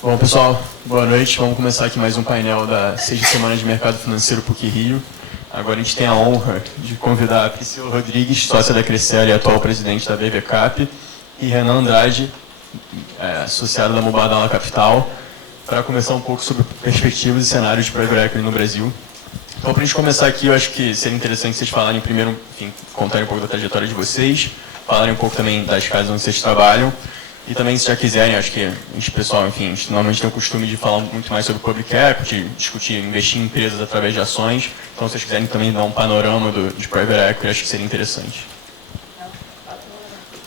Bom, pessoal, boa noite. Vamos começar aqui mais um painel da 6ª Semana de Mercado Financeiro PUC-Rio. Agora a gente tem a honra de convidar a Priscila Rodrigues, sócia da Crescer e atual presidente da BBCap, e Renan Andrade, associado da Mubadala Capital, para conversar um pouco sobre perspectivas e cenários de private equity no Brasil. Então, para a gente começar aqui, eu acho que seria interessante vocês falarem primeiro, enfim, contarem um pouco da trajetória de vocês, falarem um pouco também das casas onde vocês trabalham, e também, se já quiserem, acho que pessoal, enfim, a gente normalmente tem o costume de falar muito mais sobre public equity, discutir, investir em empresas através de ações. Então, se vocês quiserem também dar um panorama de private equity, acho que seria interessante.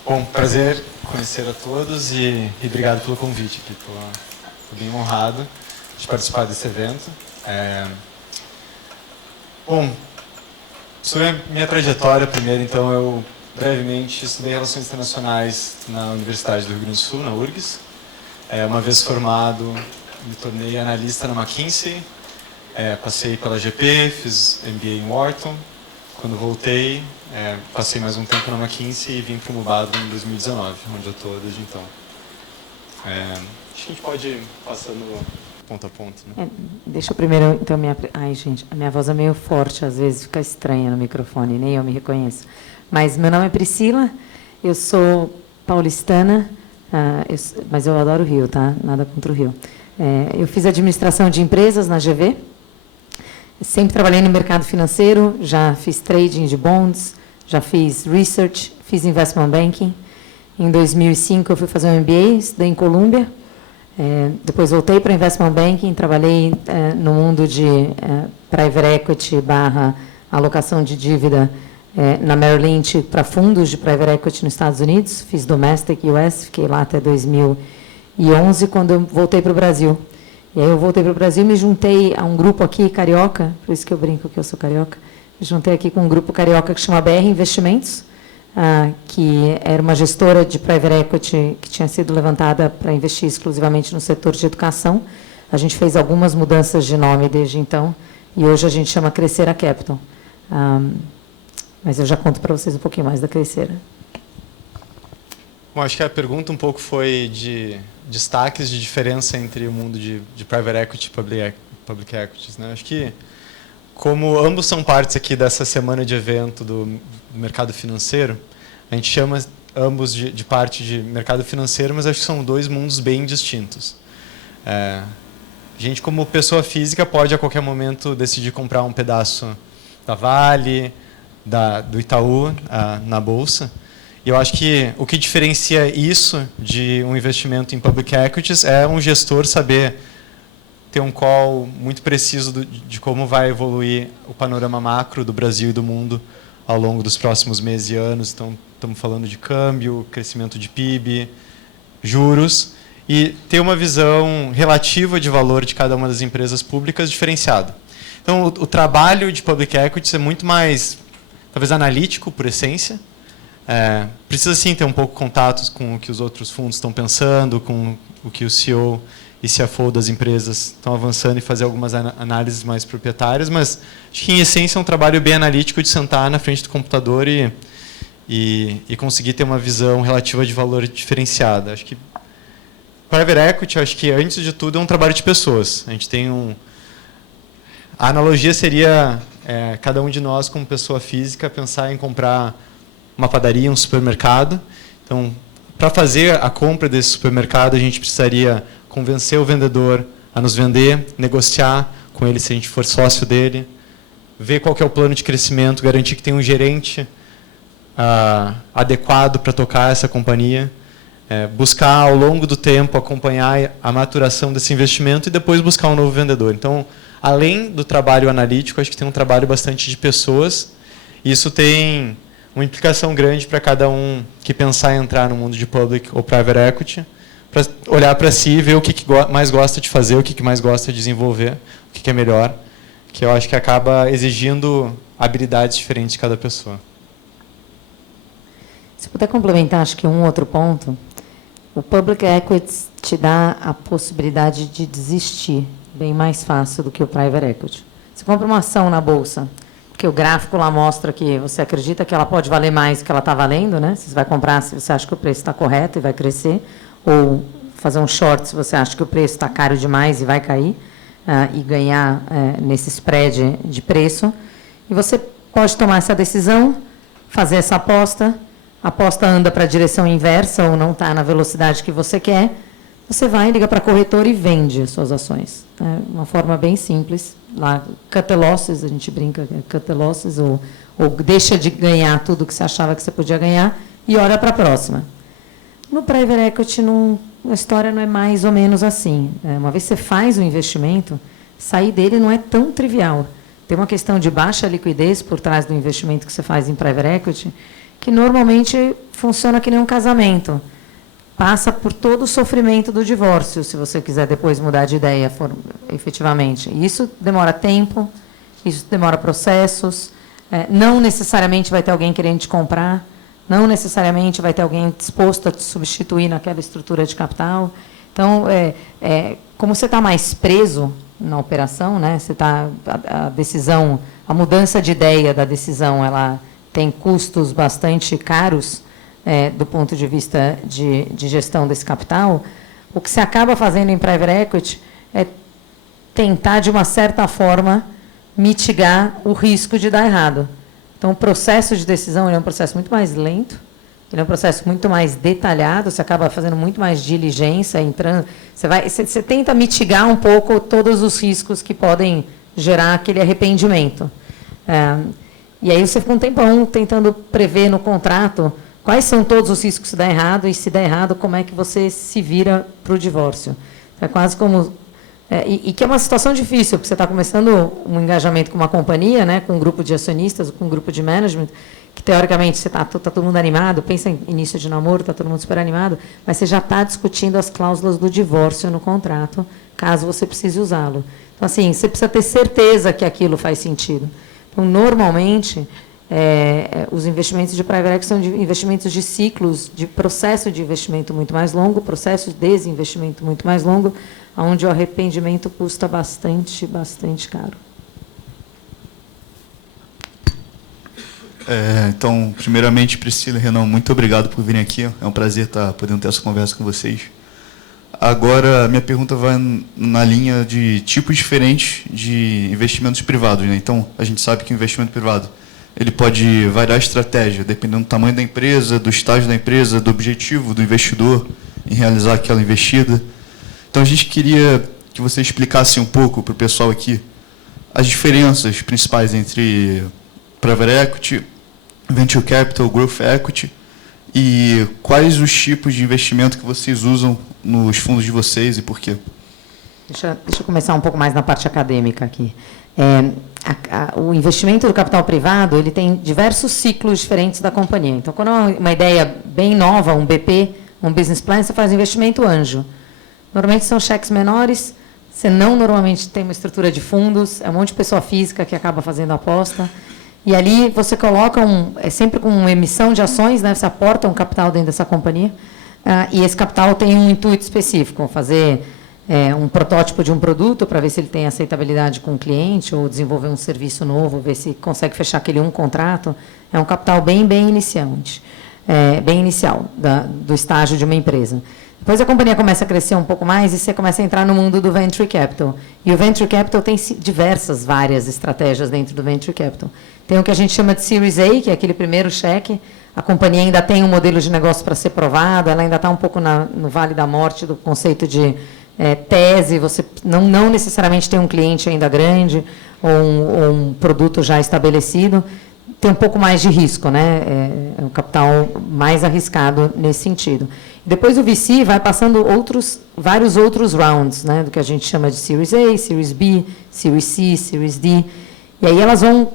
Bom, prazer conhecer a todos e obrigado pelo convite aqui. Estou bem honrado de participar desse evento. Bom, sobre a minha trajetória primeiro, então, eu brevemente estudei Relações Internacionais na Universidade do Rio Grande do Sul, na URGS. Uma vez formado, me tornei analista na McKinsey, passei pela GP, fiz MBA em Wharton. Quando voltei, passei mais um tempo na McKinsey e vim para o Mubadala em 2019, onde eu estou desde então. Acho que a gente pode ir passando ponto a ponto, né? Deixa eu primeiro, então, Ai, gente, a minha voz é meio forte, às vezes fica estranha no microfone, nem eu me reconheço. Mas meu nome é Priscila, eu sou paulistana, mas eu adoro o Rio, tá? Nada contra o Rio. Eu fiz administração de empresas na GV, sempre trabalhei no mercado financeiro, já fiz trading de bonds, já fiz research, fiz investment banking. Em 2005 eu fui fazer um MBA, estudei em Colômbia. Depois voltei para investment banking, trabalhei no mundo de private equity / alocação de dívida na Merrill Lynch para fundos de private equity nos Estados Unidos. Fiz domestic US, fiquei lá até 2011, quando eu voltei para o Brasil. E aí eu voltei para o Brasil e me juntei a um grupo aqui, carioca, por isso que eu brinco que eu sou carioca. Me juntei aqui com um grupo carioca que chama BR Investimentos, que era uma gestora de private equity que tinha sido levantada para investir exclusivamente no setor de educação. A gente fez algumas mudanças de nome desde então, e hoje a gente chama Crescer Capital. Mas eu já conto para vocês um pouquinho mais da Crescer. Bom, acho que a pergunta um pouco foi de destaques de diferença entre o mundo de private equity e public equities, né? Acho que, como ambos são partes aqui dessa semana de evento do mercado financeiro, a gente chama ambos de parte de mercado financeiro, mas acho que são dois mundos bem distintos. A gente, como pessoa física, pode a qualquer momento decidir comprar um pedaço da Vale, do Itaú na Bolsa. E eu acho que o que diferencia isso de um investimento em public equities é um gestor saber ter um call muito preciso de como vai evoluir o panorama macro do Brasil e do mundo ao longo dos próximos meses e anos. Então, estamos falando de câmbio, crescimento de PIB, juros, e ter uma visão relativa de valor de cada uma das empresas públicas diferenciada. Então, o trabalho de public equities é muito mais, talvez, analítico, por essência. Precisa, sim, ter um pouco de contatos com o que os outros fundos estão pensando, com o que o CEO e CFO das empresas estão avançando e fazer algumas análises mais proprietárias, mas acho que, em essência, é um trabalho bem analítico de sentar na frente do computador e conseguir ter uma visão relativa de valor diferenciada. Acho que private equity, acho que, antes de tudo, é um trabalho de pessoas. A gente tem a analogia seria cada um de nós, como pessoa física, pensar em comprar uma padaria, um supermercado. Então, para fazer a compra desse supermercado, a gente precisaria convencer o vendedor a nos vender, negociar com ele se a gente for sócio dele, ver qual que é o plano de crescimento, garantir que tem um gerente adequado para tocar essa companhia, buscar ao longo do tempo acompanhar a maturação desse investimento e depois buscar um novo vendedor. Então, além do trabalho analítico, acho que tem um trabalho bastante de pessoas. Isso tem uma implicação grande para cada um que pensar em entrar no mundo de public ou private equity, para olhar para si e ver o que mais gosta de fazer, o que mais gosta de desenvolver, o que é melhor, que eu acho que acaba exigindo habilidades diferentes de cada pessoa. Se puder complementar, acho que um outro ponto, o public equity te dá a possibilidade de desistir bem mais fácil do que o private equity. Você compra uma ação na bolsa, porque o gráfico lá mostra que você acredita que ela pode valer mais do que ela está valendo, né? Você vai comprar se você acha que o preço está correto e vai crescer, ou fazer um short se você acha que o preço está caro demais e vai cair, e ganhar nesse spread de preço. E você pode tomar essa decisão, fazer essa aposta, a aposta anda para a direção inversa ou não está na velocidade que você quer, você vai, liga para a corretora e vende as suas ações. É uma forma bem simples. Lá, cut the losses, a gente brinca, cut the losses, ou deixa de ganhar tudo que você achava que você podia ganhar e olha para a próxima. No private equity, a história não é mais ou menos assim. Uma vez que você faz o investimento, sair dele não é tão trivial. Tem uma questão de baixa liquidez por trás do investimento que você faz em private equity, que normalmente funciona que nem um casamento. Passa por todo o sofrimento do divórcio, se você quiser depois mudar de ideia, efetivamente. Isso demora tempo, isso demora processos, não necessariamente vai ter alguém querendo te comprar, não necessariamente vai ter alguém disposto a te substituir naquela estrutura de capital. Então, como você está mais preso na operação, né, você tá, a decisão, a mudança de ideia da decisão, ela tem custos bastante caros, do ponto de vista de gestão desse capital. O que se acaba fazendo em private equity é tentar, de uma certa forma, mitigar o risco de dar errado. Então, o processo de decisão é um processo muito mais lento, ele é um processo muito mais detalhado, você acaba fazendo muito mais diligência, entrando, você tenta mitigar um pouco todos os riscos que podem gerar aquele arrependimento. E aí você fica um tempão tentando prever no contrato quais são todos os riscos se der errado, e se der errado, como é que você se vira para o divórcio. É quase como... E que é uma situação difícil, porque você está começando um engajamento com uma companhia, né, com um grupo de acionistas, com um grupo de management, que, teoricamente, você tá todo mundo animado, pensa em início de namoro, está todo mundo super animado, mas você já está discutindo as cláusulas do divórcio no contrato, caso você precise usá-lo. Então, assim, você precisa ter certeza que aquilo faz sentido. Então, normalmente... os investimentos de private equity são investimentos de ciclos, de processo de investimento muito mais longo, processo de desinvestimento muito mais longo, onde o arrependimento custa bastante caro. Então, primeiramente, Priscila e Renan, muito obrigado por virem aqui. É um prazer estar podendo ter essa conversa com vocês. Agora, minha pergunta vai na linha de tipos diferentes de investimentos privados, né? Então, a gente sabe que o investimento privado ele pode variar a estratégia, dependendo do tamanho da empresa, do estágio da empresa, do objetivo do investidor em realizar aquela investida. Então, a gente queria que você explicasse um pouco para o pessoal aqui as diferenças principais entre private equity, venture capital, growth equity, e quais os tipos de investimento que vocês usam nos fundos de vocês e por quê. Deixa eu começar um pouco mais na parte acadêmica aqui. O investimento do capital privado ele tem diversos ciclos diferentes da companhia. Então, quando é uma ideia bem nova, um BP, um business plan, você faz investimento anjo. Normalmente são cheques menores, você não normalmente tem uma estrutura de fundos, é um monte de pessoa física que acaba fazendo a aposta. E ali você coloca sempre com uma emissão de ações, né, você aporta um capital dentro dessa companhia, e esse capital tem um intuito específico, fazer um protótipo de um produto para ver se ele tem aceitabilidade com o cliente, ou desenvolver um serviço novo, ver se consegue fechar aquele contrato. É um capital bem iniciante, bem inicial do estágio de uma empresa. Depois a companhia começa a crescer um pouco mais e você começa a entrar no mundo do Venture Capital. E o Venture Capital tem várias estratégias dentro do Venture Capital. Tem o que a gente chama de Series A, que é aquele primeiro cheque. A companhia ainda tem um modelo de negócio para ser provado, ela ainda está um pouco no vale da morte do conceito de tese, você não necessariamente tem um cliente ainda grande ou um produto já estabelecido, tem um pouco mais de risco, né? É um capital mais arriscado nesse sentido. Depois o VC vai passando vários outros rounds, né? Do que a gente chama de Series A, Series B, Series C, Series D, e aí elas vão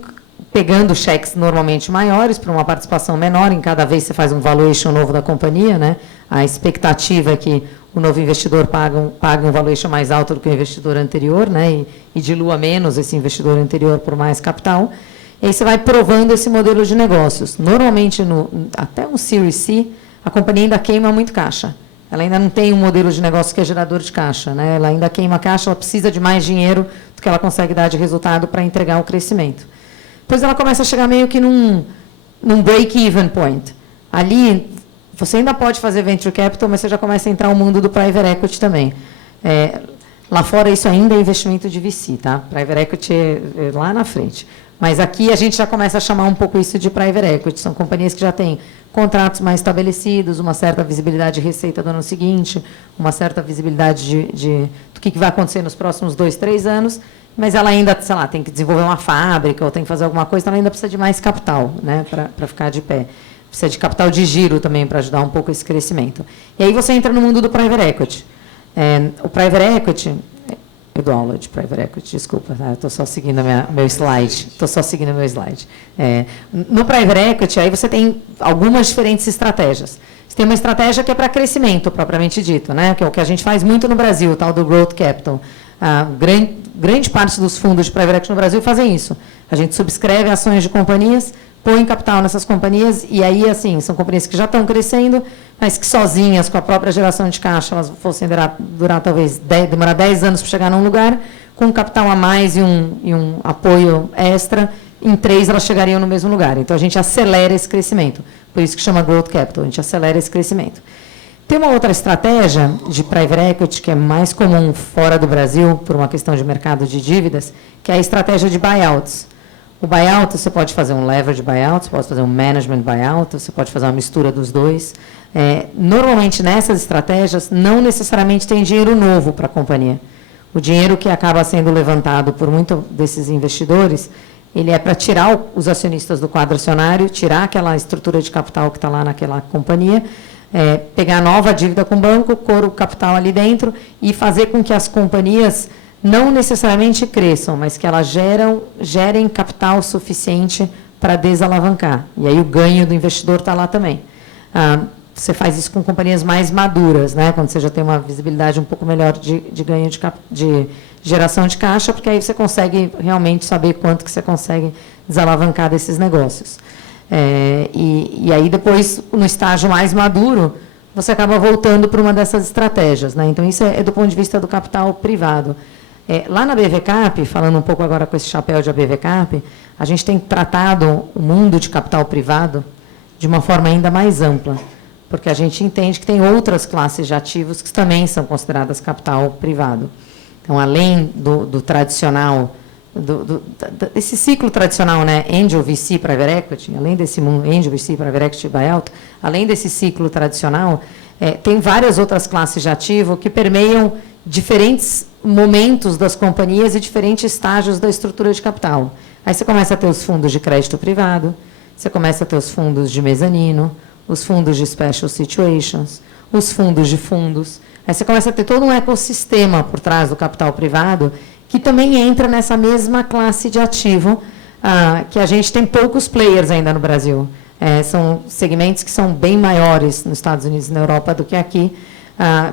pegando cheques normalmente maiores para uma participação menor, em cada vez você faz um valuation novo da companhia, né? A expectativa é que o novo investidor paga um valuation mais alto do que o investidor anterior, né? E dilua menos esse investidor anterior por mais capital. E aí você vai provando esse modelo de negócios. Normalmente, até um Series C, a companhia ainda queima muito caixa. Ela ainda não tem um modelo de negócio que é gerador de caixa, né? Ela ainda queima caixa, ela precisa de mais dinheiro do que ela consegue dar de resultado para entregar o crescimento. Depois ela começa a chegar meio que num break-even point. Ali, você ainda pode fazer venture capital, mas você já começa a entrar no mundo do private equity também. Lá fora, isso ainda é investimento de VC, tá? Private equity é lá na frente. Mas aqui a gente já começa a chamar um pouco isso de private equity. São companhias que já têm contratos mais estabelecidos, uma certa visibilidade de receita do ano seguinte, uma certa visibilidade do que vai acontecer nos próximos 2, 3 anos, mas ela ainda, sei lá, tem que desenvolver uma fábrica ou tem que fazer alguma coisa, então ela ainda precisa de mais capital, né, para ficar de pé. Precisa de capital de giro também para ajudar um pouco esse crescimento. E aí você entra no mundo do private equity. O private equity... Eu dou aula de private equity, desculpa, tá? Estou só seguindo meu slide. Estou só seguindo meu slide. No private equity, aí você tem algumas diferentes estratégias. Você tem uma estratégia que é para crescimento, propriamente dito, né? Que é o que a gente faz muito no Brasil, o tal do Growth Capital. Grande parte dos fundos de private equity no Brasil fazem isso. A gente subscreve ações de companhias, põe capital nessas companhias, e aí, assim, são companhias que já estão crescendo, mas que sozinhas, com a própria geração de caixa, elas fossem durar talvez, demorar 10 anos para chegar num lugar, com um capital a mais e um apoio extra, em 3 elas chegariam no mesmo lugar. Então, a gente acelera esse crescimento. Por isso que chama Growth Capital, a gente acelera esse crescimento. Tem uma outra estratégia de private equity, que é mais comum fora do Brasil, por uma questão de mercado de dívidas, que é a estratégia de buyouts. O buyout, você pode fazer um leverage buyout, você pode fazer um management buyout, você pode fazer uma mistura dos dois. Normalmente, nessas estratégias, não necessariamente tem dinheiro novo para a companhia. O dinheiro que acaba sendo levantado por muitos desses investidores, ele é para tirar os acionistas do quadro acionário, tirar aquela estrutura de capital que está lá naquela companhia, pegar nova dívida com o banco, pôr o capital ali dentro e fazer com que as companhias não necessariamente cresçam, mas que elas gerem capital suficiente para desalavancar. E aí o ganho do investidor está lá também. Você faz isso com companhias mais maduras, né? Quando você já tem uma visibilidade um pouco melhor de ganho de geração de caixa, porque aí você consegue realmente saber quanto que você consegue desalavancar desses negócios. E aí depois, no estágio mais maduro, você acaba voltando para uma dessas estratégias, né? Então, isso é do ponto de vista do capital privado. Lá na BVCap, falando um pouco agora com esse chapéu de BVCap, a gente tem tratado o mundo de capital privado de uma forma ainda mais ampla, porque a gente entende que tem outras classes de ativos que também são consideradas capital privado. Então, além do tradicional, desse ciclo tradicional, né, Angel VC Private Equity, além desse mundo, Angel VC Private Equity Buyout, além desse ciclo tradicional, tem várias outras classes de ativo que permeiam diferentes momentos das companhias e diferentes estágios da estrutura de capital. Aí você começa a ter os fundos de crédito privado, você começa a ter os fundos de mezanino, os fundos de special situations, os fundos de fundos. Aí você começa a ter todo um ecossistema por trás do capital privado que também entra nessa mesma classe de ativo, que a gente tem poucos players ainda no Brasil. São segmentos que são bem maiores nos Estados Unidos e na Europa do que aqui,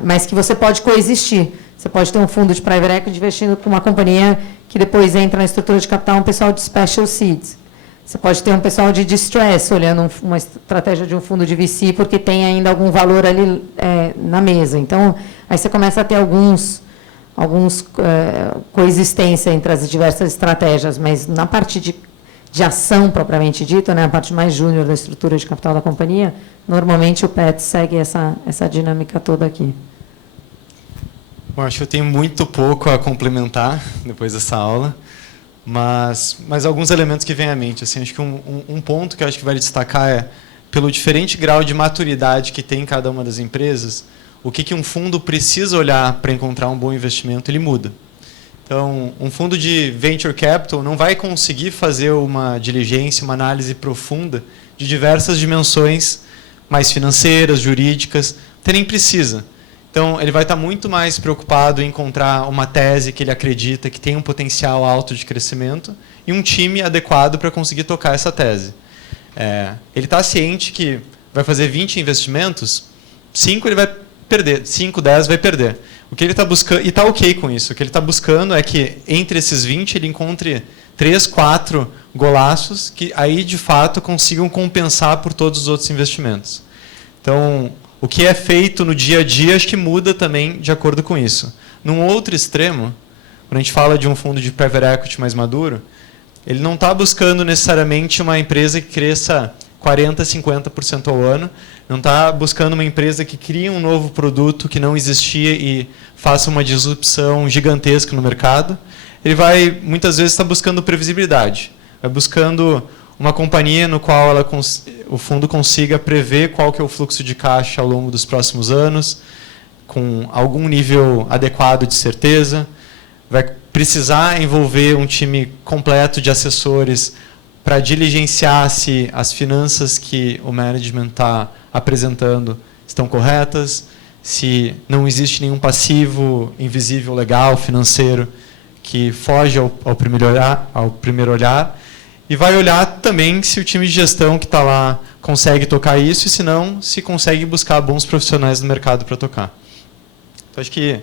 mas que você pode coexistir. Você pode ter um fundo de private equity investindo com uma companhia que depois entra na estrutura de capital, um pessoal de special seeds. Você pode ter um pessoal de distress, olhando uma estratégia de um fundo de VC, porque tem ainda algum valor ali na mesa. Então, aí você começa a ter alguns coexistência entre as diversas estratégias, mas na parte de ação propriamente dita, né, a parte mais júnior da estrutura de capital da companhia, normalmente o PET segue essa dinâmica toda aqui. Bom, acho que eu tenho muito pouco a complementar depois dessa aula, mas alguns elementos que vêm à mente. Assim, acho que um ponto que eu acho que vale destacar é, pelo diferente grau de maturidade que tem cada uma das empresas, o que um fundo precisa olhar para encontrar um bom investimento, ele muda. Então, um fundo de venture capital não vai conseguir fazer uma diligência, uma análise profunda de diversas dimensões mais financeiras, jurídicas, até nem precisa. Então, ele vai estar muito mais preocupado em encontrar uma tese que ele acredita que tem um potencial alto de crescimento e um time adequado para conseguir tocar essa tese. Ele está ciente que vai fazer 20 investimentos, 5 ele vai perder, 5, 10 vai perder. O que ele está buscando, e está ok com isso, o que ele está buscando é que entre esses 20 ele encontre 3, 4 golaços que aí de fato consigam compensar por todos os outros investimentos. Então, o que é feito no dia a dia acho que muda também de acordo com isso. Num outro extremo, quando a gente fala de um fundo de private equity mais maduro, ele não está buscando necessariamente uma empresa que cresça 40%, 50% ao ano. Não está buscando uma empresa que crie um novo produto que não existia e faça uma disrupção gigantesca no mercado. Ele vai, muitas vezes, estar buscando previsibilidade. Vai buscando uma companhia no qual o fundo consiga prever qual que é o fluxo de caixa ao longo dos próximos anos, com algum nível adequado de certeza. Vai precisar envolver um time completo de assessores para diligenciar se as finanças que o management está apresentando estão corretas, se não existe nenhum passivo invisível legal, financeiro, que foge ao primeiro olhar, e vai olhar também se o time de gestão que está lá consegue tocar isso, e se não, se consegue buscar bons profissionais no mercado para tocar. Então, acho que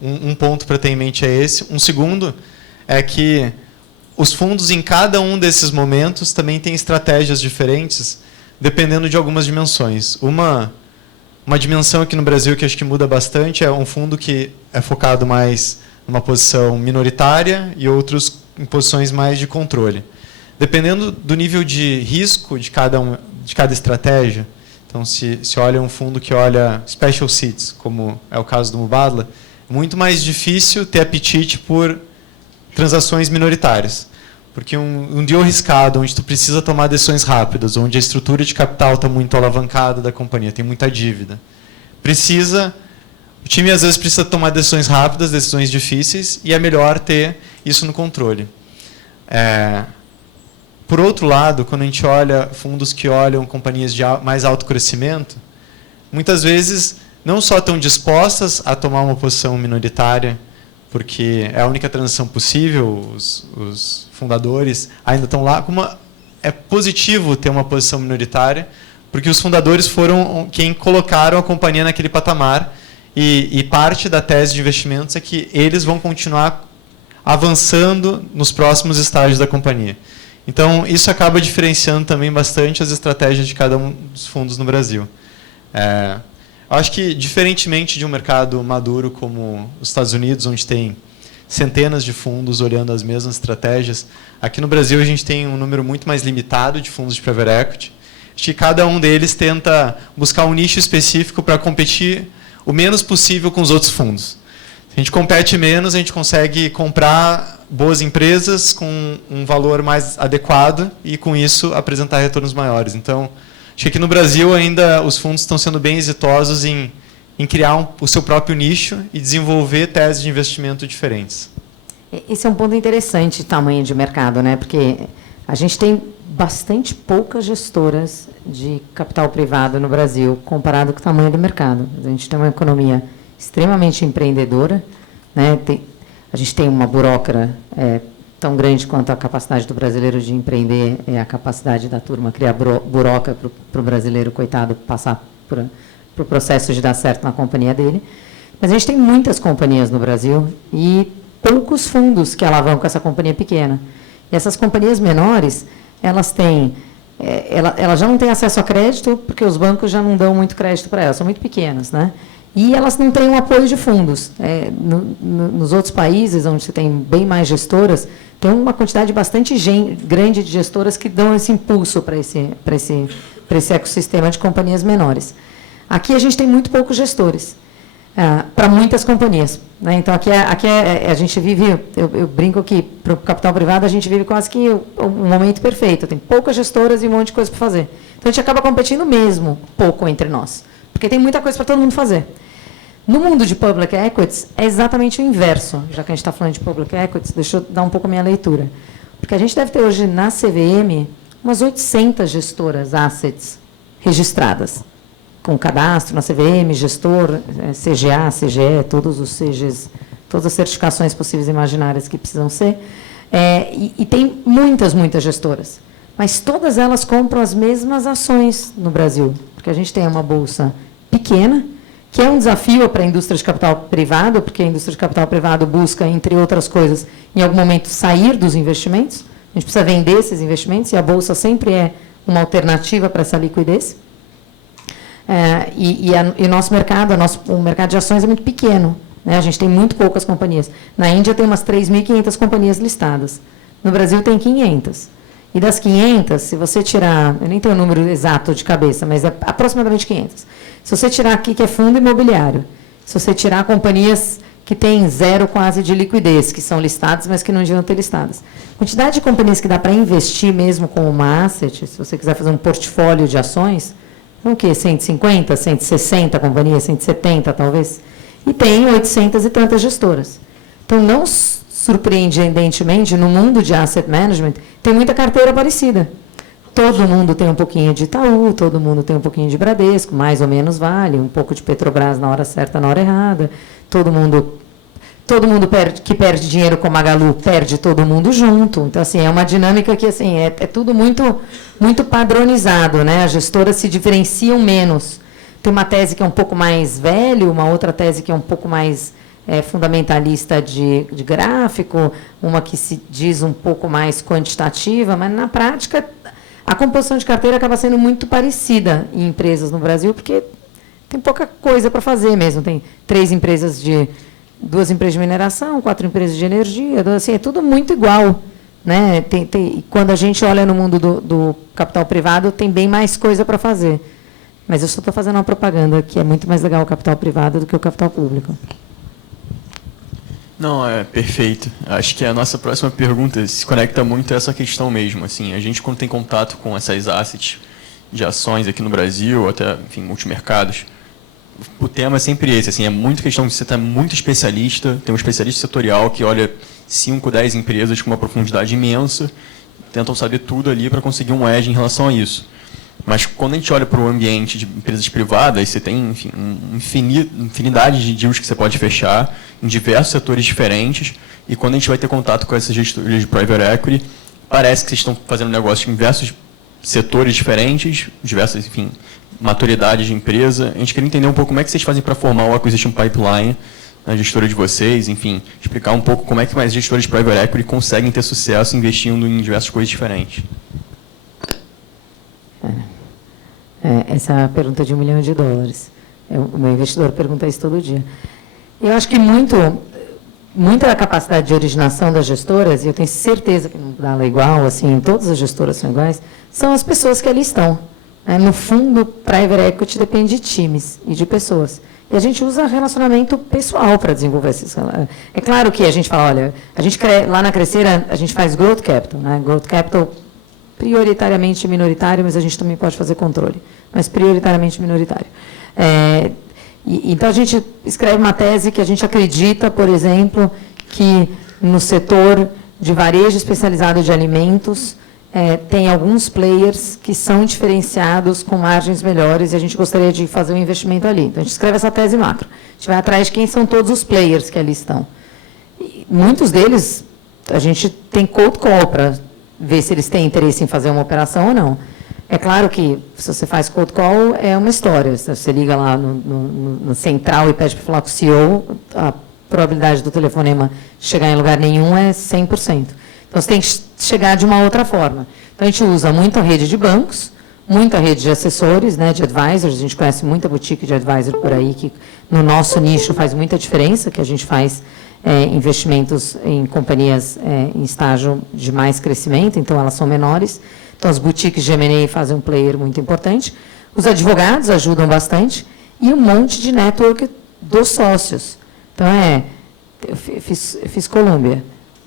um ponto para ter em mente é esse. Um segundo é que os fundos, em cada um desses momentos, também têm estratégias diferentes, dependendo de algumas dimensões. Uma dimensão aqui no Brasil que acho que muda bastante é um fundo que é focado mais numa posição minoritária e outros em posições mais de controle. Dependendo do nível de risco de cada estratégia, então, se olha um fundo que olha special seats, como é o caso do Mubadala, é muito mais difícil ter apetite por transações minoritárias. Porque um deal arriscado, onde tu precisa tomar decisões rápidas, onde a estrutura de capital está muito alavancada da companhia, tem muita dívida. O time, às vezes, precisa tomar decisões rápidas, decisões difíceis, e é melhor ter isso no controle. Por outro lado, quando a gente olha fundos que olham companhias de mais alto crescimento, muitas vezes não só estão dispostas a tomar uma posição minoritária, porque é a única transação possível, os fundadores ainda estão lá, como é positivo ter uma posição minoritária, porque os fundadores foram quem colocaram a companhia naquele patamar, e parte da tese de investimentos é que eles vão continuar avançando nos próximos estágios da companhia. Então, isso acaba diferenciando também bastante as estratégias de cada um dos fundos no Brasil. Eu acho que, diferentemente de um mercado maduro como os Estados Unidos, onde tem centenas de fundos olhando as mesmas estratégias, aqui no Brasil a gente tem um número muito mais limitado de fundos de private equity. Acho que cada um deles tenta buscar um nicho específico para competir o menos possível com os outros fundos. Se a gente compete menos, a gente consegue comprar boas empresas com um valor mais adequado e, com isso, apresentar retornos maiores. Então, acho que aqui no Brasil ainda os fundos estão sendo bem exitosos em criar o seu próprio nicho e desenvolver teses de investimento diferentes. Esse é um ponto interessante, tamanho de mercado, né? Porque a gente tem bastante poucas gestoras de capital privado no Brasil, comparado com o tamanho do mercado. A gente tem uma economia extremamente empreendedora, né? A gente tem uma burocracia tão grande quanto a capacidade do brasileiro de empreender, é a capacidade da turma criar burocracia para o brasileiro, coitado, passar por o processo de dar certo na companhia dele. Mas a gente tem muitas companhias no Brasil e poucos fundos que alavancam essa companhia pequena. E essas companhias menores, elas já não têm acesso a crédito, porque os bancos já não dão muito crédito para elas, são muito pequenas, né? E elas não têm um apoio de fundos. Nos outros países, onde você tem bem mais gestoras, tem uma quantidade bastante grande de gestoras que dão esse impulso para esse ecossistema de companhias menores. Aqui a gente tem muito poucos gestores, para muitas companhias, né? Então, aqui a gente vive, eu brinco que, para o capital privado, a gente vive quase que um momento perfeito. Tem poucas gestoras e um monte de coisa para fazer. Então, a gente acaba competindo mesmo pouco entre nós, porque tem muita coisa para todo mundo fazer. No mundo de public equities, é exatamente o inverso. Já que a gente está falando de public equities, deixa eu dar um pouco a minha leitura. Porque a gente deve ter hoje, na CVM, umas 800 gestoras assets registradas, com cadastro na CVM, gestor, CGA, CGE, todos os CGs, todas as certificações possíveis e imaginárias que precisam ser. E tem muitas gestoras. Mas todas elas compram as mesmas ações no Brasil, porque a gente tem uma bolsa pequena, que é um desafio para a indústria de capital privado, porque a indústria de capital privado busca, entre outras coisas, em algum momento sair dos investimentos. A gente precisa vender esses investimentos, e a bolsa sempre é uma alternativa para essa liquidez. E o nosso mercado, o mercado de ações é muito pequeno, né? A gente tem muito poucas companhias. Na Índia tem umas 3.500 companhias listadas. No Brasil tem 500. E das 500, se você tirar, eu nem tenho o número exato de cabeça, mas é aproximadamente 500. Se você tirar aqui, que é fundo imobiliário, se você tirar companhias que têm zero quase de liquidez, que são listadas, mas que não deviam ter listadas. A quantidade de companhias que dá para investir mesmo com uma asset, se você quiser fazer um portfólio de ações, são o quê? 150, 160 companhias, 170 talvez? E tem 800 e tantas gestoras. Então, não surpreendentemente, no mundo de asset management, tem muita carteira parecida. Todo mundo tem um pouquinho de Itaú, todo mundo tem um pouquinho de Bradesco, mais ou menos vale, um pouco de Petrobras na hora certa, na hora errada. Todo mundo que perde dinheiro com Magalu, perde todo mundo junto. Então, assim, é uma dinâmica que assim, é tudo muito, muito padronizado, né? As gestoras se diferenciam menos. Tem uma tese que é um pouco mais velho, uma outra tese que é um pouco mais fundamentalista de gráfico, uma que se diz um pouco mais quantitativa, mas, na prática, a composição de carteira acaba sendo muito parecida em empresas no Brasil, porque tem pouca coisa para fazer mesmo. Tem 2 empresas de mineração, 4 empresas de energia, assim, é tudo muito igual, né? Quando a gente olha no mundo do capital privado, tem bem mais coisa para fazer. Mas eu só estou fazendo uma propaganda que é muito mais legal o capital privado do que o capital público. Não, é perfeito. Acho que a nossa próxima pergunta se conecta muito a essa questão mesmo. Assim, a gente, quando tem contato com essas assets de ações aqui no Brasil, até, enfim, multimercados, o tema é sempre esse. Assim, é muito questão de você estar muito especialista, tem um especialista setorial que olha 5, 10 empresas com uma profundidade imensa, tentam saber tudo ali para conseguir um edge em relação a isso. Mas quando a gente olha para o ambiente de empresas privadas, você tem, enfim, infinidade de deals que você pode fechar em diversos setores diferentes, e quando a gente vai ter contato com essas gestoras de private equity, parece que vocês estão fazendo negócio em diversos setores diferentes, diversas, enfim, maturidades de empresa. A gente queria entender um pouco como é que vocês fazem para formar o acquisition pipeline na gestora de vocês, enfim, explicar um pouco como é que mais gestores de private equity conseguem ter sucesso investindo em diversas coisas diferentes. Essa é a pergunta de $1 milhão. O meu investidor pergunta isso todo dia. Eu acho que muita da capacidade de originação das gestoras, e eu tenho certeza que não dá ela igual, assim, todas as gestoras são iguais, são as pessoas que ali estão. No fundo, private equity depende de times e de pessoas. E a gente usa relacionamento pessoal para desenvolver esses. É claro que a gente fala, olha, lá na Crescera, a gente faz growth capital, né? Growth capital prioritariamente minoritário, mas a gente também pode fazer controle, mas prioritariamente minoritário. Então, a gente escreve uma tese que a gente acredita, por exemplo, que no setor de varejo especializado de alimentos, tem alguns players que são diferenciados com margens melhores e a gente gostaria de fazer um investimento ali. Então, a gente escreve essa tese macro. A gente vai atrás de quem são todos os players que ali estão. E muitos deles, a gente tem cold call para ver se eles têm interesse em fazer uma operação ou não. É claro que, se você faz cold call, é uma história. Se você liga lá no central e pede para falar com o CEO, a probabilidade do telefonema chegar em lugar nenhum é 100%. Então, você tem que chegar de uma outra forma. Então, a gente usa muita rede de bancos, muita rede de assessores, né, de advisors. A gente conhece muita boutique de advisor por aí, que no nosso nicho faz muita diferença, que a gente faz investimentos em companhias em estágio de mais crescimento, então elas são menores. Então, as boutiques de M&A fazem um player muito importante. Os advogados ajudam bastante e um monte de network dos sócios. Então, eu fiz Columbia,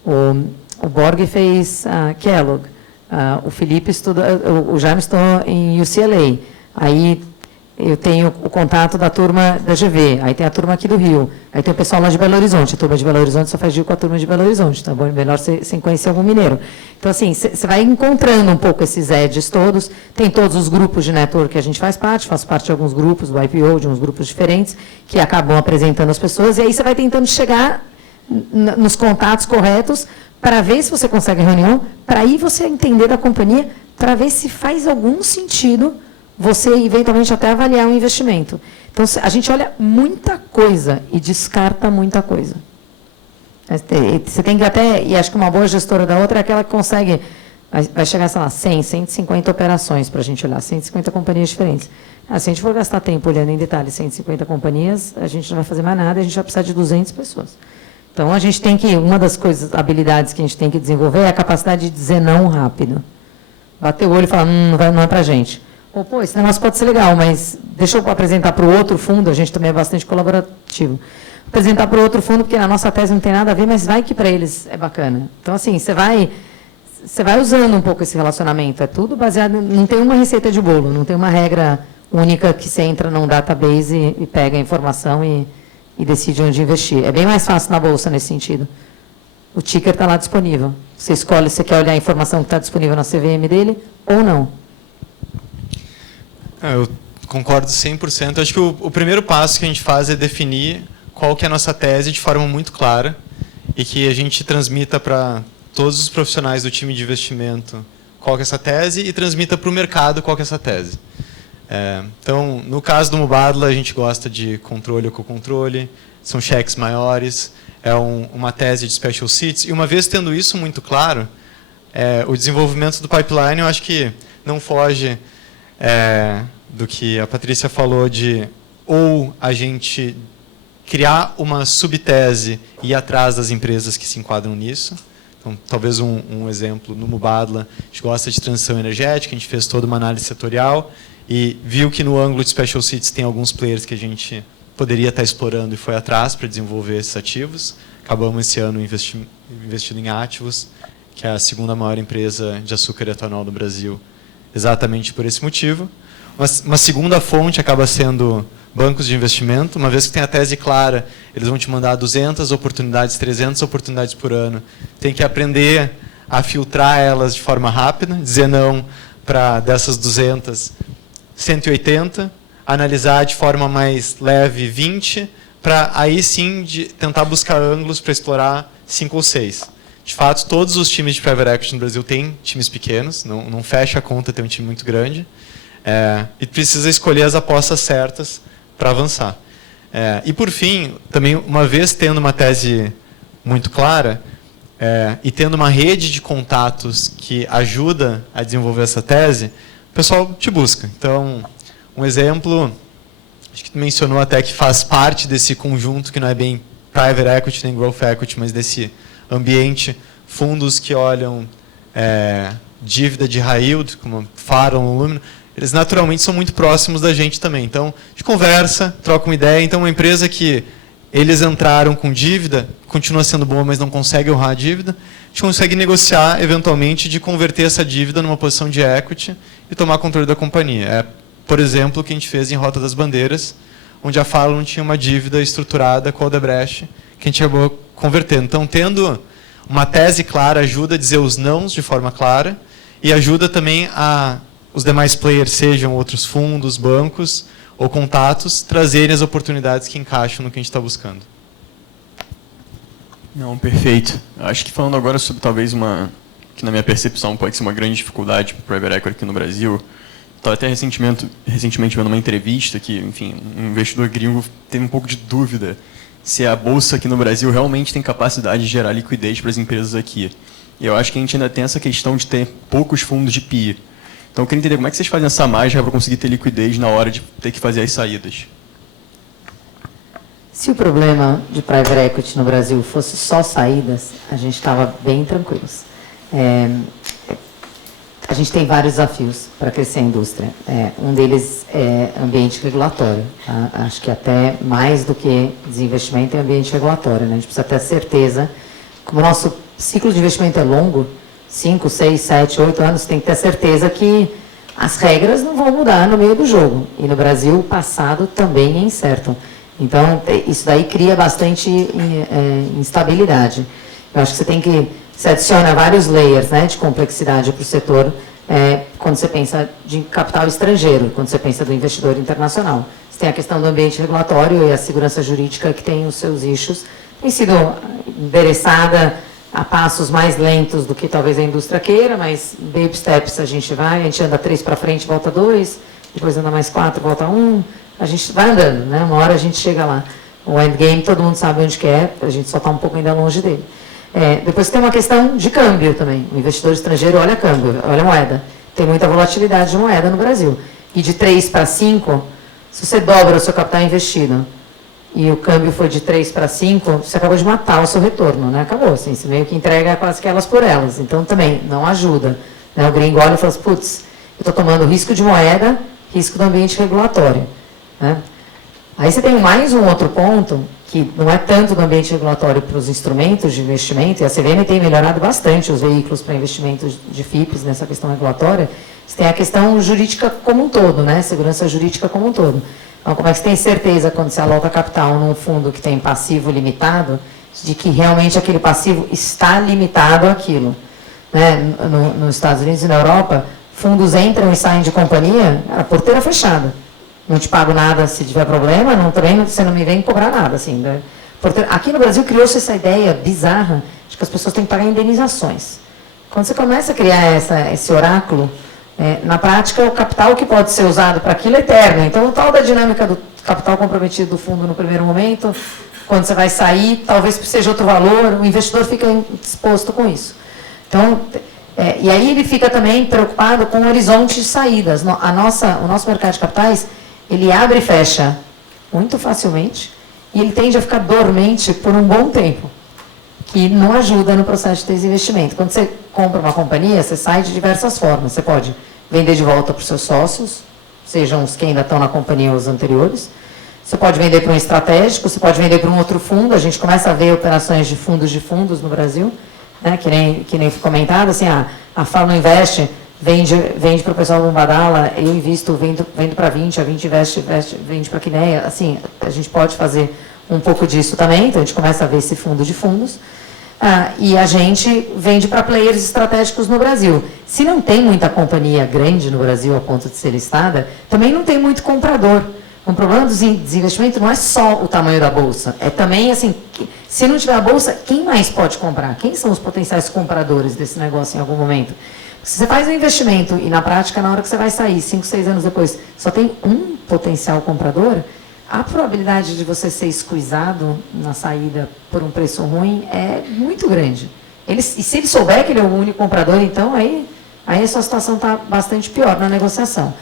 o Borg fez Kellogg, o Felipe o Jaime estudou em UCLA. Aí eu tenho o contato da turma da GV, aí tem a turma aqui do Rio, aí tem o pessoal lá de Belo Horizonte, a turma de Belo Horizonte só faz deal com a turma de Belo Horizonte, tá bom? Melhor você conhecer algum mineiro. Então, assim, você vai encontrando um pouco esses edges todos, tem todos os grupos de network que a gente faz parte, faço parte de alguns grupos do IPO, de uns grupos diferentes, que acabam apresentando as pessoas, e aí você vai tentando chegar nos contatos corretos para ver se você consegue reunião, para aí você entender da companhia, para ver se faz algum sentido você, eventualmente, até avaliar um investimento. Então, a gente olha muita coisa e descarta muita coisa. Você tem que até, e acho que uma boa gestora da outra é aquela que consegue, vai chegar, sei lá, 100, 150 operações para a gente olhar, 150 companhias diferentes. Se a gente for gastar tempo olhando em detalhes 150 companhias, a gente não vai fazer mais nada, a gente vai precisar de 200 pessoas. Então, a gente tem que, uma das habilidades que a gente tem que desenvolver é a capacidade de dizer não rápido. bater o olho e falar, não é para a gente. Ou, pô, esse negócio pode ser legal, mas deixa eu apresentar para o outro fundo, a gente também é bastante colaborativo. Apresentar para o outro fundo, porque na nossa tese não tem nada a ver, mas vai que para eles é bacana. Então, assim, você vai usando um pouco esse relacionamento. É tudo baseado, não tem uma receita de bolo, não tem uma regra única que você entra num database e pega a informação e decide onde investir. É bem mais fácil na bolsa nesse sentido. O ticker está lá disponível. Você escolhe se você quer olhar a informação que está disponível na CVM dele ou não. Eu concordo 100%. Acho que o primeiro passo que a gente faz é definir qual que é a nossa tese de forma muito clara e que a gente transmita para todos os profissionais do time de investimento qual que é essa tese e transmita para o mercado qual que é essa tese. Então, no caso do Mubadala, a gente gosta de controle ou co-controle, são cheques maiores, é uma tese de special seats, e uma vez tendo isso muito claro, o desenvolvimento do pipeline, eu acho que não foge do que a Patrícia falou de ou a gente criar uma subtese e ir atrás das empresas que se enquadram nisso. Então, talvez um exemplo, no Mubadala, a gente gosta de transição energética, a gente fez toda uma análise setorial e viu que no ângulo de special seats tem alguns players que a gente poderia estar explorando e foi atrás para desenvolver esses ativos. Acabamos esse ano investindo em Ativos, que é a segunda maior empresa de açúcar e etanol do Brasil, exatamente por esse motivo. Uma segunda fonte acaba sendo bancos de investimento. Uma vez que tem a tese clara, eles vão te mandar 200 oportunidades, 300 oportunidades por ano. Tem que aprender a filtrar elas de forma rápida, dizer não para dessas 200, 180, analisar de forma mais leve 20, para aí sim tentar buscar ângulos para explorar 5 ou 6. De fato, todos os times de private equity no Brasil têm times pequenos, não fecha a conta ter um time muito grande. E precisa escolher as apostas certas para avançar. E, por fim, também, uma vez tendo uma tese muito clara e tendo uma rede de contatos que ajuda a desenvolver essa tese, o pessoal te busca. Então, um exemplo, acho que tu mencionou até que faz parte desse conjunto, que não é bem private equity nem growth equity, mas desse ambiente, fundos que olham dívida de high yield, como Farallon, Lumina, eles naturalmente são muito próximos da gente também. Então, a gente conversa, troca uma ideia. Então, uma empresa que eles entraram com dívida, continua sendo boa, mas não consegue honrar a dívida, a gente consegue negociar, eventualmente, de converter essa dívida numa posição de equity e tomar controle da companhia. Por exemplo, o que a gente fez em Rota das Bandeiras, onde a Farallon tinha uma dívida estruturada com a Odebrecht, que a gente acabou convertendo. Então, tendo uma tese clara, ajuda a dizer os nãos de forma clara e ajuda também a os demais players, sejam outros fundos, bancos ou contatos, trazerem as oportunidades que encaixam no que a gente está buscando. Não, perfeito. Acho que falando agora sobre talvez que na minha percepção pode ser uma grande dificuldade para o private equity aqui no Brasil. Estava até recentemente vendo uma entrevista que, enfim, um investidor gringo teve um pouco de dúvida se a bolsa aqui no Brasil realmente tem capacidade de gerar liquidez para as empresas aqui. E eu acho que a gente ainda tem essa questão de ter poucos fundos de PI. Então, eu queria entender como é que vocês fazem essa mágica para conseguir ter liquidez na hora de ter que fazer as saídas. Se o problema de private equity no Brasil fosse só saídas, a gente estava bem tranquilos. A gente tem vários desafios para crescer a indústria. Um deles é ambiente regulatório. Tá? Acho que até mais do que desinvestimento é ambiente regulatório. Né? A gente precisa ter certeza, como o nosso ciclo de investimento é longo, 5, 6, 7, 8 anos, tem que ter certeza que as regras não vão mudar no meio do jogo. E no Brasil, o passado também é incerto. Então, isso daí cria bastante instabilidade. Eu acho que você adiciona vários layers, né, de complexidade para o setor quando você pensa de capital estrangeiro, quando você pensa do investidor internacional. Você tem a questão do ambiente regulatório e a segurança jurídica que tem os seus issues. Tem sido endereçada a passos mais lentos do que talvez a indústria queira, mas baby steps a gente anda 3 para frente, volta 2, depois anda mais 4, volta 1, a gente vai andando, né? Uma hora a gente chega lá. O endgame todo mundo sabe onde que é, a gente só está um pouco ainda longe dele. Depois tem uma questão de câmbio também. O investidor estrangeiro olha câmbio, olha moeda. Tem muita volatilidade de moeda no Brasil. E de 3 para 5, se você dobra o seu capital investido e o câmbio foi de 3 para 5, você acabou de matar o seu retorno, né? Acabou, assim, você meio que entrega quase que elas por elas. Então, também, não ajuda. Né? O gringo olha e fala assim, putz, eu estou tomando risco de moeda, risco do ambiente regulatório. Né? Aí você tem mais um outro ponto, que não é tanto do ambiente regulatório para os instrumentos de investimento, e a CVM tem melhorado bastante os veículos para investimentos de FIPs nessa questão regulatória. Você tem a questão jurídica como um todo, né? Segurança jurídica como um todo. Então, como é que você tem certeza, quando você aloca capital num fundo que tem passivo limitado, de que realmente aquele passivo está limitado àquilo? Né? Nos Estados Unidos e na Europa, fundos entram e saem de companhia, a porteira fechada. Não te pago nada se tiver problema, também você não me vem cobrar nada. Assim, né? Aqui no Brasil criou-se essa ideia bizarra de que as pessoas têm que pagar indenizações. Quando você começa a criar esse oráculo, na prática, o capital que pode ser usado para aquilo é eterno. Então, o tal da dinâmica do capital comprometido do fundo no primeiro momento, quando você vai sair, talvez seja outro valor, o investidor fica disposto com isso. Então, e aí ele fica também preocupado com o horizonte de saídas. O nosso mercado de capitais, ele abre e fecha muito facilmente e ele tende a ficar dormente por um bom tempo, que não ajuda no processo de desinvestimento. Quando você compra uma companhia, você sai de diversas formas. Você pode vender de volta para os seus sócios, sejam os que ainda estão na companhia ou os anteriores. Você pode vender para um estratégico, você pode vender para um outro fundo. A gente começa a ver operações de fundos no Brasil, né? que nem foi comentado, assim, a Falo Invest vende para o pessoal do Mubadala, eu invisto, vendo para a 20, a 20 vende para a Quineia. Assim, a gente pode fazer um pouco disso também, então a gente começa a ver esse fundo de fundos. E a gente vende para players estratégicos no Brasil. Se não tem muita companhia grande no Brasil a ponto de ser listada, também não tem muito comprador. O problema do desinvestimento não é só o tamanho da bolsa, é também assim, se não tiver a bolsa, quem mais pode comprar? Quem são os potenciais compradores desse negócio em algum momento? Se você faz um investimento e na prática, na hora que você vai sair, 5, 6 anos depois, só tem um potencial comprador, a probabilidade de você ser esquisado na saída por um preço ruim é muito grande. E se ele souber que ele é o único comprador, então aí a sua situação está bastante pior na negociação.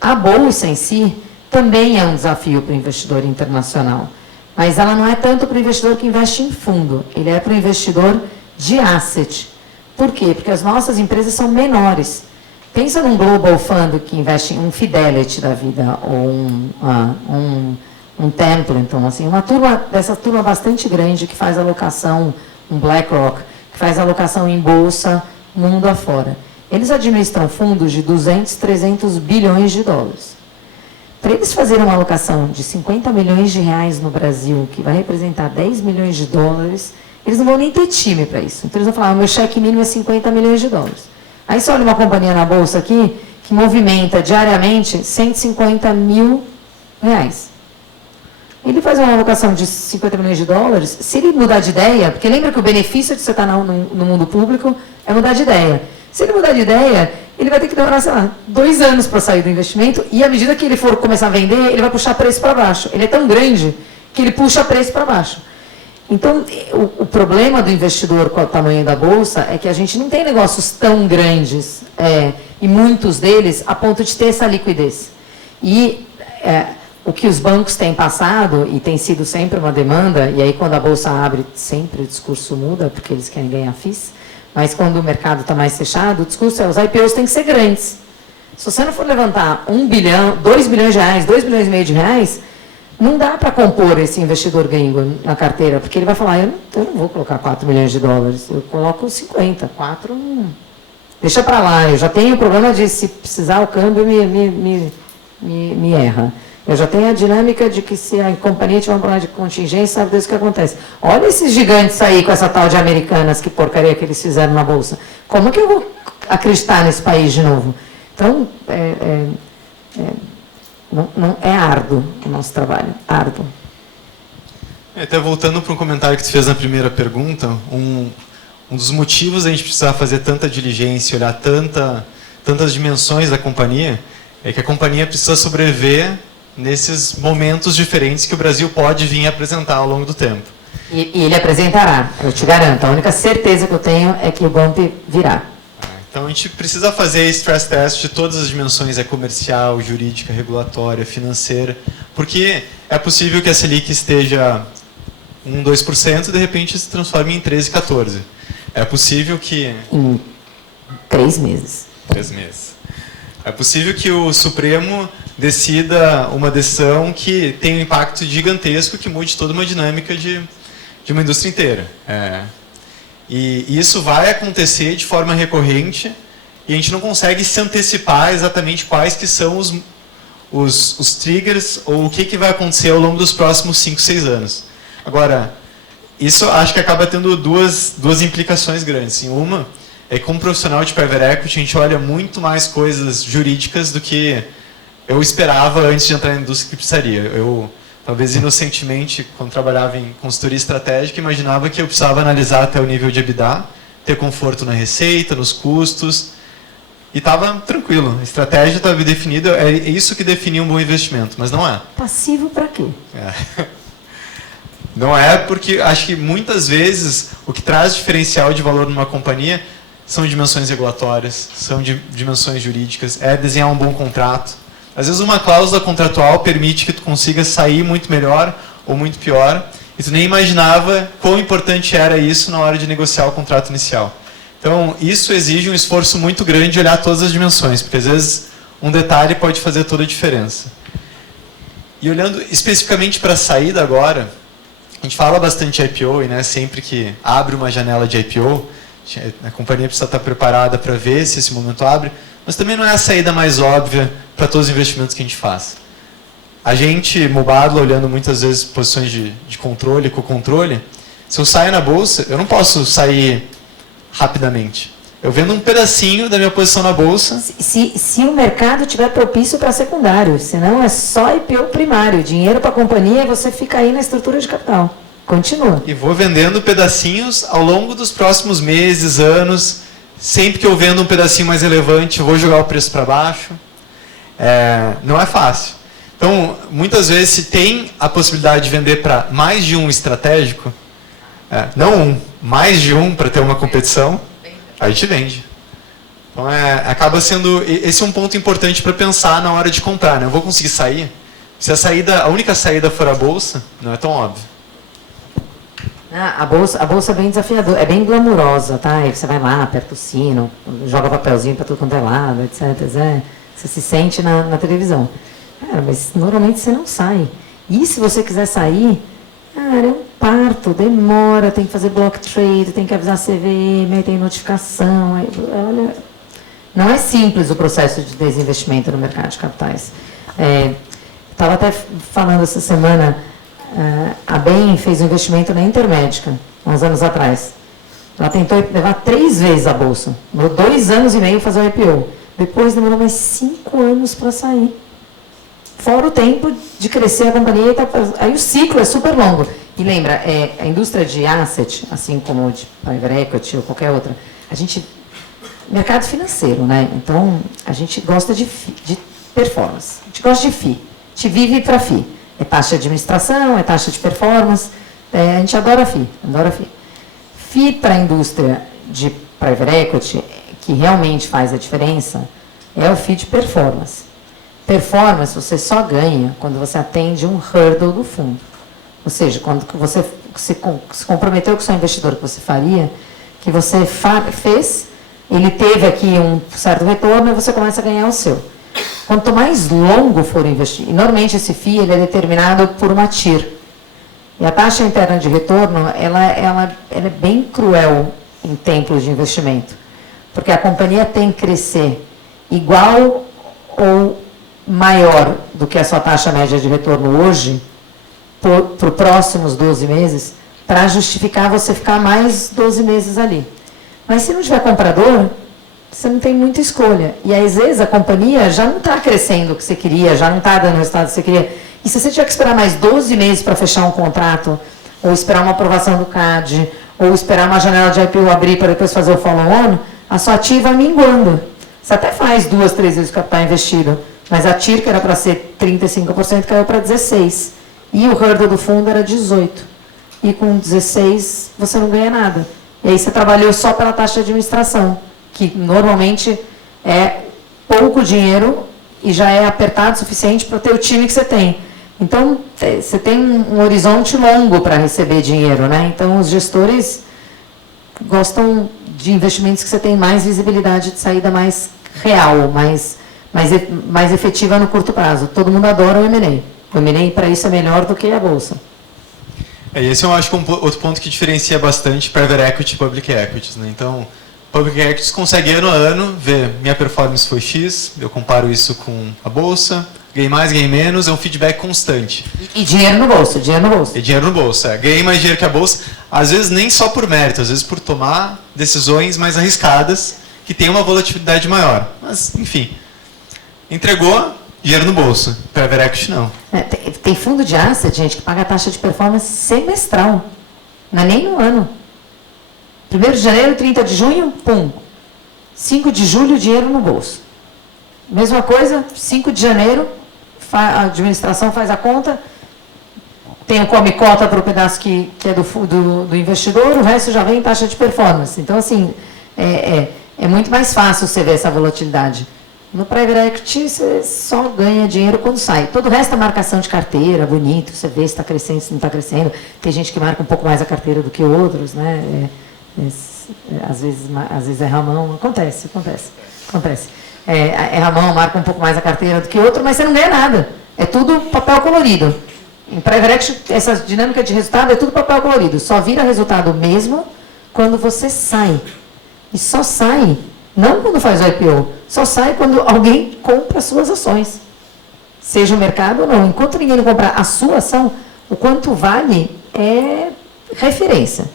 A bolsa em si também é um desafio para o investidor internacional, mas ela não é tanto para o investidor que investe em fundo, ele é para o investidor de asset. Por quê? Porque as nossas empresas são menores. Pensa num Global Fund que investe em um Fidelity da vida, ou um Templeton, assim, dessa turma bastante grande que faz alocação, um BlackRock, que faz alocação em bolsa, mundo afora. Eles administram fundos de 200, 300 bilhões de dólares. Para eles fazerem uma alocação de 50 milhões de reais no Brasil, que vai representar 10 milhões de dólares, eles não vão nem ter time para isso. Então eles vão falar, o meu cheque mínimo é 50 milhões de dólares. Aí você olha uma companhia na bolsa aqui, que movimenta diariamente 150 mil reais. Ele faz uma alocação de 50 milhões de dólares, se ele mudar de ideia, porque lembra que o benefício de você estar no mundo público é mudar de ideia. Se ele mudar de ideia, ele vai ter que demorar, sei lá, 2 anos para sair do investimento, e à medida que ele for começar a vender, ele vai puxar preço para baixo. Ele é tão grande que ele puxa preço para baixo. Então, o problema do investidor com o tamanho da bolsa é que a gente não tem negócios tão grandes, e muitos deles, a ponto de ter essa liquidez. E o que os bancos têm passado, e tem sido sempre uma demanda, e aí quando a bolsa abre, sempre o discurso muda, porque eles querem ganhar FIIs, mas quando o mercado está mais fechado, o discurso é os IPOs têm que ser grandes. Se você não for levantar 1 bilhão, 2 bilhões de reais, 2 bilhões e meio de reais, não dá para compor esse investidor gringo na carteira, porque ele vai falar, eu não vou colocar 4 milhões de dólares, eu coloco 50, 4 não... Deixa para lá, eu já tenho o problema de se precisar o câmbio me erra. Eu já tenho a dinâmica de que se a companhia tiver um problema de contingência, sabe Deus o que acontece. Olha esses gigantes aí com essa tal de Americanas, que porcaria que eles fizeram na Bolsa. Como que eu vou acreditar nesse país de novo? Então, não é árduo o nosso trabalho, árduo. Até voltando para um comentário que tu fez na primeira pergunta, um dos motivos da gente precisar fazer tanta diligência, olhar tantas dimensões da companhia, é que a companhia precisa sobreviver nesses momentos diferentes que o Brasil pode vir apresentar ao longo do tempo. E ele apresentará, eu te garanto. A única certeza que eu tenho é que o bump virá. Então a gente precisa fazer stress test de todas as dimensões, comercial, jurídica, regulatória, financeira, porque é possível que a Selic esteja 1, 2% e de repente se transforme em 13, 14. É possível que... Em 3 meses. 3 meses. É possível que o Supremo decida uma decisão que tem um impacto gigantesco, que mude toda uma dinâmica de uma indústria inteira. E isso vai acontecer de forma recorrente e a gente não consegue se antecipar exatamente quais que são os triggers ou o que vai acontecer ao longo dos próximos 5, 6 anos. Agora, isso acho que acaba tendo duas implicações grandes. Uma é que como profissional de private equity a gente olha muito mais coisas jurídicas do que eu esperava antes de entrar na indústria que precisaria. Eu, talvez inocentemente, quando trabalhava em consultoria estratégica, imaginava que eu precisava analisar até o nível de EBITDA, ter conforto na receita, nos custos, e estava tranquilo. A estratégia estava definida, é isso que definia um bom investimento, mas não é. Passivo para quê? Não é, porque acho que muitas vezes o que traz diferencial de valor numa companhia são dimensões regulatórias, são dimensões jurídicas, é desenhar um bom contrato. Às vezes uma cláusula contratual permite que tu consiga sair muito melhor ou muito pior, e tu nem imaginava quão importante era isso na hora de negociar o contrato inicial. Então, isso exige um esforço muito grande de olhar todas as dimensões, porque às vezes um detalhe pode fazer toda a diferença. E olhando especificamente para a saída agora, a gente fala bastante de IPO, e sempre que abre uma janela de IPO, a companhia precisa estar preparada para ver se esse momento abre, mas também não é a saída mais óbvia para todos os investimentos que a gente faz. A gente, Mubadala, olhando muitas vezes posições de controle, co-controle, se eu saio na bolsa, eu não posso sair rapidamente. Eu vendo um pedacinho da minha posição na bolsa. Se o mercado estiver propício para secundário, senão é só IPO primário, dinheiro para a companhia e você fica aí na estrutura de capital. Continua. E vou vendendo pedacinhos ao longo dos próximos meses, anos. Sempre que eu vendo um pedacinho mais relevante, eu vou jogar o preço para baixo. Não é fácil. Então, muitas vezes, se tem a possibilidade de vender para mais de um estratégico, não mais de um para ter uma competição, a gente vende. Então, acaba sendo... Esse é um ponto importante para pensar na hora de comprar. Eu vou conseguir sair? Se a única saída for a bolsa, não é tão óbvio. A bolsa é bem desafiadora, é bem glamurosa, tá? Aí você vai lá, aperta o sino, joga papelzinho para tudo quanto é lado, etc. Você se sente na televisão. Cara, mas normalmente você não sai. E se você quiser sair, cara, é um parto, demora, tem que fazer block trade, tem que avisar a CVM, aí tem notificação. Olha, não é simples o processo de desinvestimento no mercado de capitais. Estava até falando essa semana... A BEM fez um investimento na Intermédica, uns anos atrás. Ela tentou levar 3 vezes a bolsa. Demorou 2 anos e meio fazer o IPO. Depois demorou mais 5 anos para sair. Fora o tempo de crescer a companhia. Aí o ciclo é super longo. E lembra, a indústria de asset, assim como de private equity ou qualquer outra, mercado financeiro, né? Então, a gente gosta de performance. A gente gosta de FII. A gente vive para FII. É taxa de administração, é taxa de performance. A gente adora FII. FII para a indústria de private equity, que realmente faz a diferença, é o FII de performance. Performance você só ganha quando você atende um hurdle do fundo. Ou seja, quando você se comprometeu com o seu investidor que você faria, que você fez, ele teve aqui um certo retorno e você começa a ganhar o seu. Quanto mais longo for o investimento, e normalmente esse FII ele é determinado por uma TIR. E a taxa interna de retorno, ela é bem cruel em tempos de investimento. Porque a companhia tem que crescer igual ou maior do que a sua taxa média de retorno hoje, para os próximos 12 meses, para justificar você ficar mais 12 meses ali. Mas se não tiver comprador, você não tem muita escolha. E às vezes a companhia já não está crescendo o que você queria, já não está dando o resultado que você queria. E se você tiver que esperar mais 12 meses para fechar um contrato, ou esperar uma aprovação do CAD, ou esperar uma janela de IPO abrir para depois fazer o follow-on, a sua TIR vai minguando. Você até faz 2, 3 vezes o capital investido, mas a TIR, que era para ser 35%, caiu para 16%. E o hurdle do fundo era 18%. E com 16% você não ganha nada. E aí você trabalhou só pela taxa de administração, que normalmente é pouco dinheiro e já é apertado o suficiente para ter o time que você tem. Então, você tem um horizonte longo para receber dinheiro, né? Então, os gestores gostam de investimentos que você tem mais visibilidade de saída mais real, mais efetiva no curto prazo. Todo mundo adora o M&A. O M&A, para isso, é melhor do que a Bolsa. Esse eu acho que é outro ponto que diferencia bastante Private Equity e Public Equities, né? Então, Public Equities consegue ano a ano ver minha performance foi X, eu comparo isso com a Bolsa, ganhei mais, ganhei menos, é um feedback constante. E dinheiro no bolso, dinheiro no bolso. E dinheiro no bolso, ganhei mais dinheiro que a Bolsa, às vezes nem só por mérito, às vezes por tomar decisões mais arriscadas, que tem uma volatilidade maior. Mas, enfim, entregou, dinheiro no bolso. Private Equity, não. Tem fundo de asset, gente, que paga a taxa de performance semestral. Não é nem no ano. 1º de janeiro, 30 de junho, pum. 5 de julho, dinheiro no bolso. Mesma coisa, 5 de janeiro, a administração faz a conta, tem a come-cota para o pedaço que é do investidor, o resto já vem em taxa de performance. Então, assim, é muito mais fácil você ver essa volatilidade. No Private Equity, você só ganha dinheiro quando sai. Todo o resto é marcação de carteira, bonito, você vê se está crescendo, se não está crescendo. Tem gente que marca um pouco mais a carteira do que outros, né? Às vezes é Ramão, acontece. Ramão marca um pouco mais a carteira do que outro, mas você não ganha nada. É tudo papel colorido. Em Private Equity, essa dinâmica de resultado é tudo papel colorido. Só vira resultado mesmo quando você sai. E só sai, não quando faz o IPO, só sai quando alguém compra as suas ações. Seja o mercado ou não. Enquanto ninguém não comprar a sua ação, o quanto vale é referência.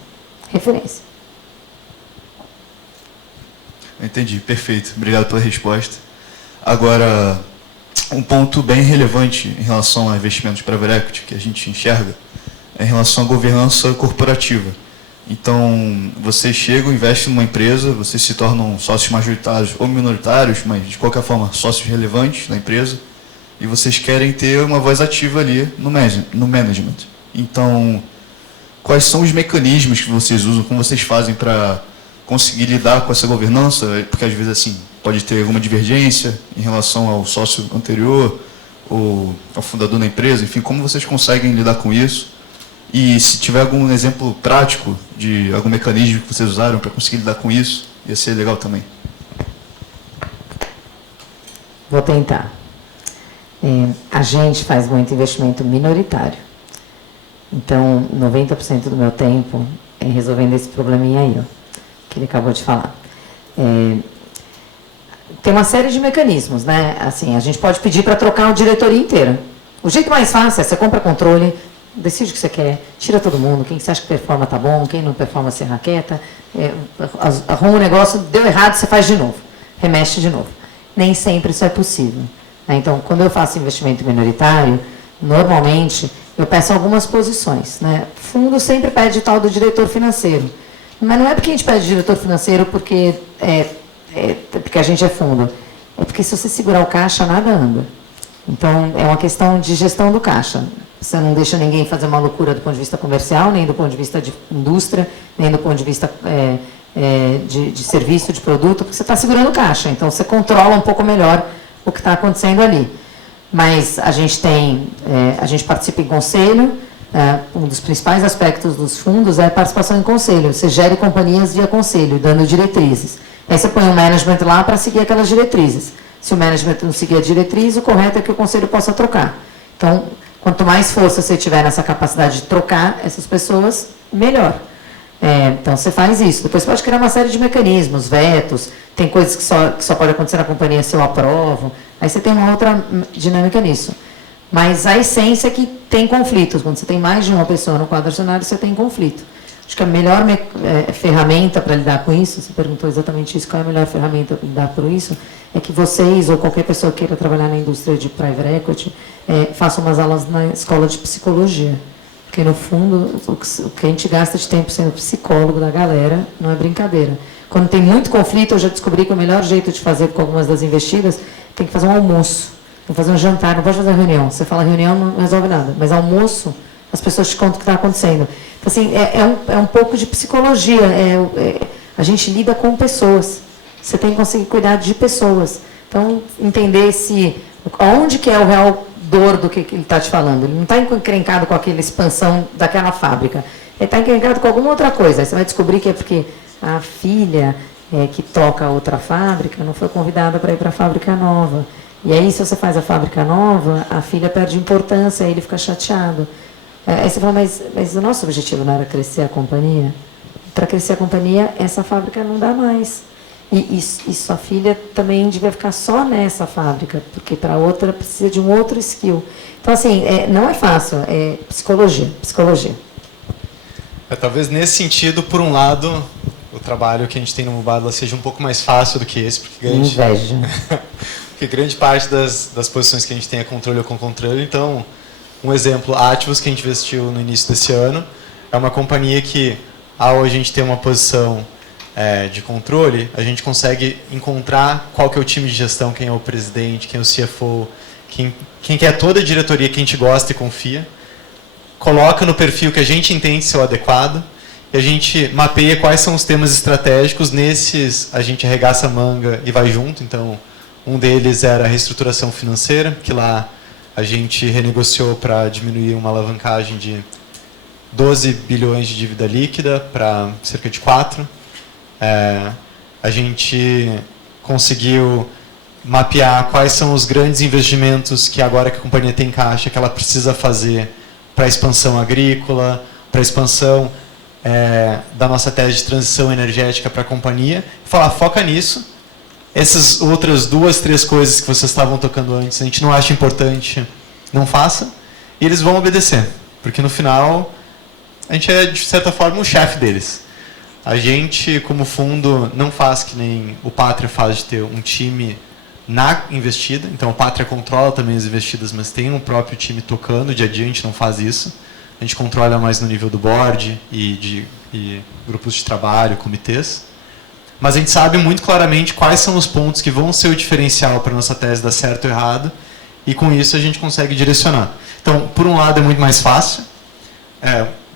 Entendi, perfeito. Obrigado pela resposta. Agora, um ponto bem relevante em relação a investimentos de private equity que a gente enxerga é em relação à governança corporativa. Então, você chega, investe numa empresa, vocês se tornam sócios majoritários ou minoritários, mas de qualquer forma sócios relevantes na empresa, e vocês querem ter uma voz ativa ali no management. Então, quais são os mecanismos que vocês usam, como vocês fazem para conseguir lidar com essa governança? Porque às vezes assim pode ter alguma divergência em relação ao sócio anterior ou ao fundador da empresa, enfim, como vocês conseguem lidar com isso? E se tiver algum exemplo prático de algum mecanismo que vocês usaram para conseguir lidar com isso, ia ser legal também. Vou tentar. A gente faz muito investimento minoritário. Então, 90% do meu tempo é resolvendo esse probleminha aí, ó, que ele acabou de falar. Tem uma série de mecanismos, né? Assim, a gente pode pedir para trocar a diretoria inteira. O jeito mais fácil é você compra controle, decide o que você quer, tira todo mundo, quem você acha que performa tá bom, quem não performa você raqueta, arruma um negócio, deu errado, você faz de novo, remexe de novo. Nem sempre isso é possível. Né? Então, quando eu faço investimento minoritário, normalmente eu peço algumas posições. Né? Fundo sempre pede tal do diretor financeiro. Mas não é porque a gente pede diretor financeiro porque a gente é fundo. É porque se você segurar o caixa, nada anda. Então, é uma questão de gestão do caixa. Você não deixa ninguém fazer uma loucura do ponto de vista comercial, nem do ponto de vista de indústria, nem do ponto de vista de serviço, de produto, porque você está segurando o caixa. Então, você controla um pouco melhor o que está acontecendo ali. Mas a gente participa em conselho. Um dos principais aspectos dos fundos é a participação em conselho. Você gere companhias via conselho, dando diretrizes. Aí você põe o management lá para seguir aquelas diretrizes. Se o management não seguir a diretriz, o correto é que o conselho possa trocar. Então, quanto mais força você tiver nessa capacidade de trocar essas pessoas, melhor. Então, você faz isso. Depois você pode criar uma série de mecanismos, vetos, tem coisas que só pode acontecer na companhia se eu aprovo. Aí você tem uma outra dinâmica nisso. Mas a essência é que tem conflitos. Quando você tem mais de uma pessoa no quadro acionário, você tem conflito. Acho que a melhor ferramenta para lidar com isso, você perguntou exatamente isso, qual é a melhor ferramenta para lidar com isso, é que vocês ou qualquer pessoa que queira trabalhar na indústria de private equity, façam umas aulas na escola de psicologia. Porque, no fundo, o que a gente gasta de tempo sendo psicólogo da galera não é brincadeira. Quando tem muito conflito, eu já descobri que o melhor jeito de fazer com algumas das investidas, tem que fazer um almoço, tem que fazer um jantar, não pode fazer reunião. Você fala reunião, não resolve nada, mas almoço, as pessoas te contam o que está acontecendo. Então, assim, é um pouco de psicologia, a gente lida com pessoas, você tem que conseguir cuidar de pessoas. Então, entender onde que é o real dor do que ele está te falando. Ele não está encrencado com aquela expansão daquela fábrica, ele está encrencado com alguma outra coisa. Aí você vai descobrir que é porque a filha que toca a outra fábrica não foi convidada para ir para a fábrica nova. E aí, se você faz a fábrica nova, a filha perde importância, aí ele fica chateado. Aí você fala, mas o nosso objetivo não era crescer a companhia? Para crescer a companhia, essa fábrica não dá mais. E sua filha também devia ficar só nessa fábrica, porque para outra precisa de um outro skill. Então, assim, não é fácil, é psicologia. Talvez nesse sentido, por um lado, o trabalho que a gente tem no Mubadala seja um pouco mais fácil do que esse, porque inveja. Porque grande parte das posições que a gente tem é controle ou com controle. Então, um exemplo, a Ativos, que a gente investiu no início desse ano, é uma companhia que, ao a gente ter uma posição de controle, a gente consegue encontrar qual que é o time de gestão, quem é o presidente, quem é o CFO, quem que é toda a diretoria que a gente gosta e confia, coloca no perfil que a gente entende ser o adequado, e a gente mapeia quais são os temas estratégicos. Nesses, a gente arregaça a manga e vai junto. Então, um deles era a reestruturação financeira, que lá a gente renegociou para diminuir uma alavancagem de 12 bilhões de dívida líquida para cerca de 4. A gente conseguiu mapear quais são os grandes investimentos que agora que a companhia tem caixa, que ela precisa fazer para a expansão agrícola, para a expansão da nossa tese de transição energética para a companhia. Falar, foca nisso. Essas outras 2, 3 coisas que vocês estavam tocando antes, a gente não acha importante, não faça. E eles vão obedecer. Porque no final, a gente é, de certa forma, o chefe deles. A gente, como fundo, não faz que nem o Pátria faz de ter um time na investida. Então, o Pátria controla também as investidas, mas tem um próprio time tocando. Dia a dia a gente não faz isso. A gente controla mais no nível do board e grupos de trabalho, comitês. Mas a gente sabe muito claramente quais são os pontos que vão ser o diferencial para a nossa tese dar certo ou errado. E com isso a gente consegue direcionar. Então, por um lado é muito mais fácil,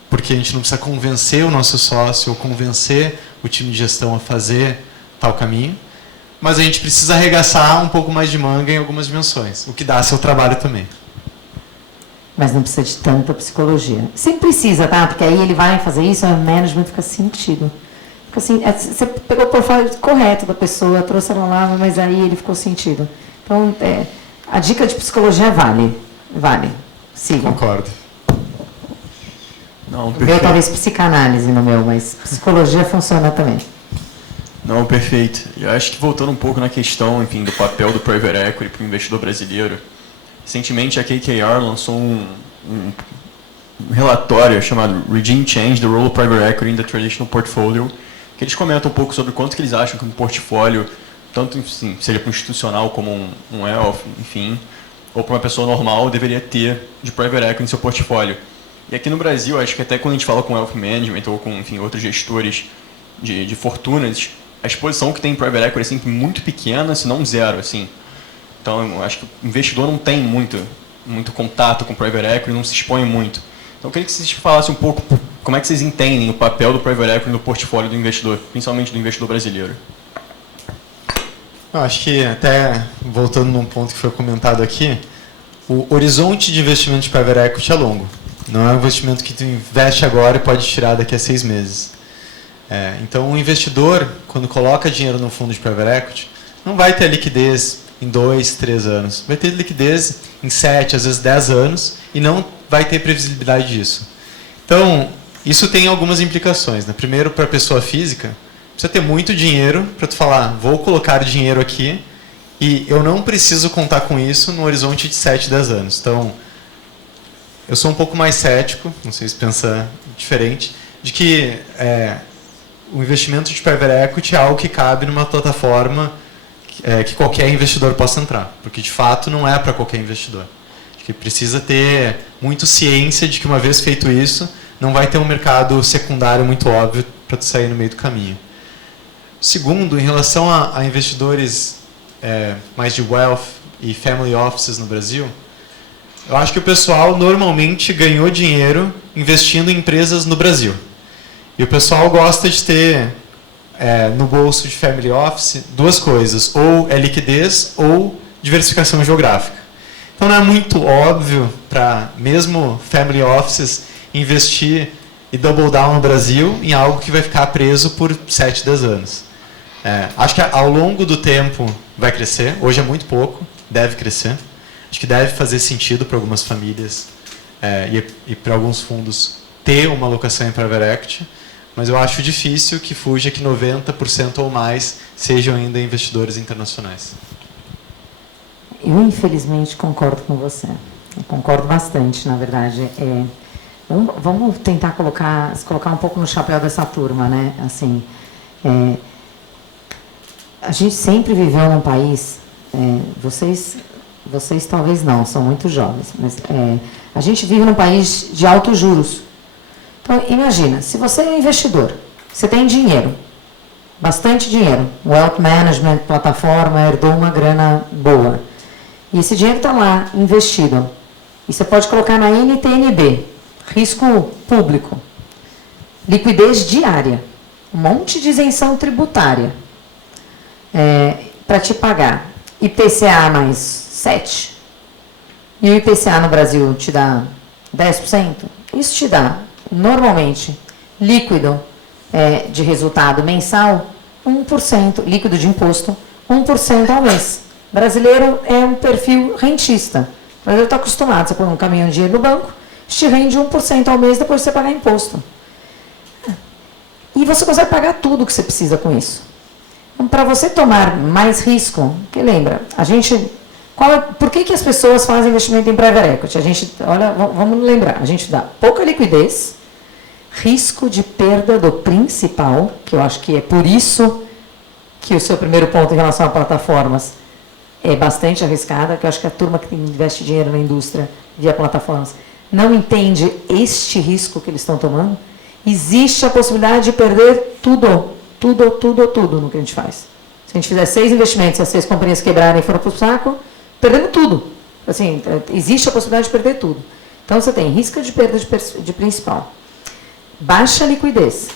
porque a gente não precisa convencer o nosso sócio ou convencer o time de gestão a fazer tal caminho. Mas a gente precisa arregaçar um pouco mais de manga em algumas dimensões, o que dá seu trabalho também. Mas não precisa de tanta psicologia. Sempre precisa, tá? Porque aí ele vai fazer isso, o management fica sentido. Fica assim, você pegou o profile correto da pessoa, trouxe ela lá, mas aí ele ficou sentido. Então, a dica de psicologia vale. Siga. Concordo. Não, Veio talvez psicanálise no meu, mas psicologia funciona também. Não, perfeito. Eu acho que voltando um pouco na questão, enfim, do papel do private equity para o investidor brasileiro, recentemente a KKR lançou um relatório chamado Regime Change, the Role of Private Equity in the Traditional Portfolio, que eles comentam um pouco sobre quanto que eles acham que um portfólio, tanto assim, seja para um institucional como um wealth, enfim, ou para uma pessoa normal, deveria ter de private equity em seu portfólio. E aqui no Brasil, acho que até quando a gente fala com wealth management ou com, enfim, outros gestores de fortunas, a exposição que tem em private equity é sempre muito pequena, se não zero, assim. Então, eu acho que o investidor não tem muito contato com private equity, não se expõe muito. Então, eu queria que vocês falassem um pouco como é que vocês entendem o papel do private equity no portfólio do investidor, principalmente do investidor brasileiro. Eu acho que, até voltando num ponto que foi comentado aqui, o horizonte de investimento de private equity é longo. Não é um investimento que tu investe agora e pode tirar daqui a 6 meses. Então, o investidor, quando coloca dinheiro no fundo de private equity, não vai ter liquidez em 2, 3 anos. Vai ter liquidez em 7, às vezes 10 anos, e não vai ter previsibilidade disso. Então, isso tem algumas implicações, né? Primeiro, para a pessoa física, precisa ter muito dinheiro para tu falar, vou colocar dinheiro aqui e eu não preciso contar com isso no horizonte de 7, 10 anos. Então, eu sou um pouco mais cético, não sei se pensa diferente, de que o investimento de private equity é algo que cabe numa plataforma que qualquer investidor possa entrar, porque de fato não é para qualquer investidor. Acho que precisa ter muito ciência de que uma vez feito isso, não vai ter um mercado secundário muito óbvio para tu sair no meio do caminho. Segundo, em relação a investidores mais de wealth e family offices no Brasil, eu acho que o pessoal normalmente ganhou dinheiro investindo em empresas no Brasil. E o pessoal gosta de ter no bolso de family office 2 coisas, ou liquidez ou diversificação geográfica. Então não é muito óbvio para mesmo family offices investir e double down no Brasil em algo que vai ficar preso por 7, 10 anos. Acho que ao longo do tempo vai crescer. Hoje é muito pouco, deve crescer. Acho que deve fazer sentido para algumas famílias e para alguns fundos ter uma alocação em private equity, mas eu acho difícil que fuja que 90% ou mais sejam ainda investidores internacionais. Eu, infelizmente, concordo com você. Eu concordo bastante, na verdade. Vamos tentar se colocar um pouco no chapéu dessa turma, né? Assim, a gente sempre viveu num país, vocês talvez não, são muito jovens, mas a gente vive num país de altos juros. Então, imagina, se você é investidor, você tem dinheiro, bastante dinheiro, wealth management, plataforma, herdou uma grana boa, e esse dinheiro está lá, investido, e você pode colocar na NTNB, risco público, liquidez diária, um monte de isenção tributária, para te pagar IPCA mais 7%, e o IPCA no Brasil te dá 10%, isso te dá, normalmente, líquido de resultado mensal, 1%, líquido de imposto, 1% ao mês. Brasileiro é um perfil rentista. O brasileiro está acostumado, você põe um caminhão de dinheiro no banco, te rende 1% ao mês depois de você pagar imposto. E você consegue pagar tudo que você precisa com isso. Então, para você tomar mais risco, que lembra, por que as pessoas fazem investimento em private equity? Vamos lembrar, a gente dá pouca liquidez, risco de perda do principal, que eu acho que é por isso que o seu primeiro ponto em relação a plataformas é bastante arriscada, que eu acho que a turma que investe dinheiro na indústria via plataformas não entende este risco que eles estão tomando. Existe a possibilidade de perder tudo no que a gente faz. Se a gente fizer 6 investimentos e as 6 companhias quebrarem e forem para o saco, perdemos tudo. Assim, existe a possibilidade de perder tudo. Então, você tem risco de perda de principal. Baixa liquidez.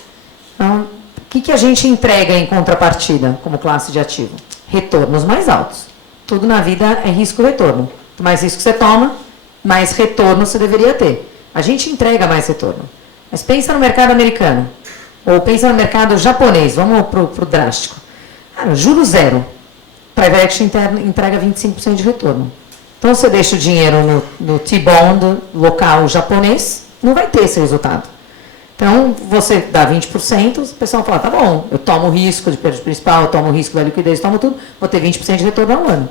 Então, o que a gente entrega em contrapartida como classe de ativo? Retornos mais altos. Tudo na vida é risco-retorno. Quanto mais risco você toma, mais retorno você deveria ter. A gente entrega mais retorno. Mas pensa no mercado americano. Ou pensa no mercado japonês. Vamos para o drástico. Juro zero. Private equity entrega 25% de retorno. Então, você deixa o dinheiro no T-bond local japonês, não vai ter esse resultado. Então, você dá 20%, o pessoal fala, tá bom, eu tomo o risco de perda principal, eu tomo o risco da liquidez, tomo tudo, vou ter 20% de retorno ao ano.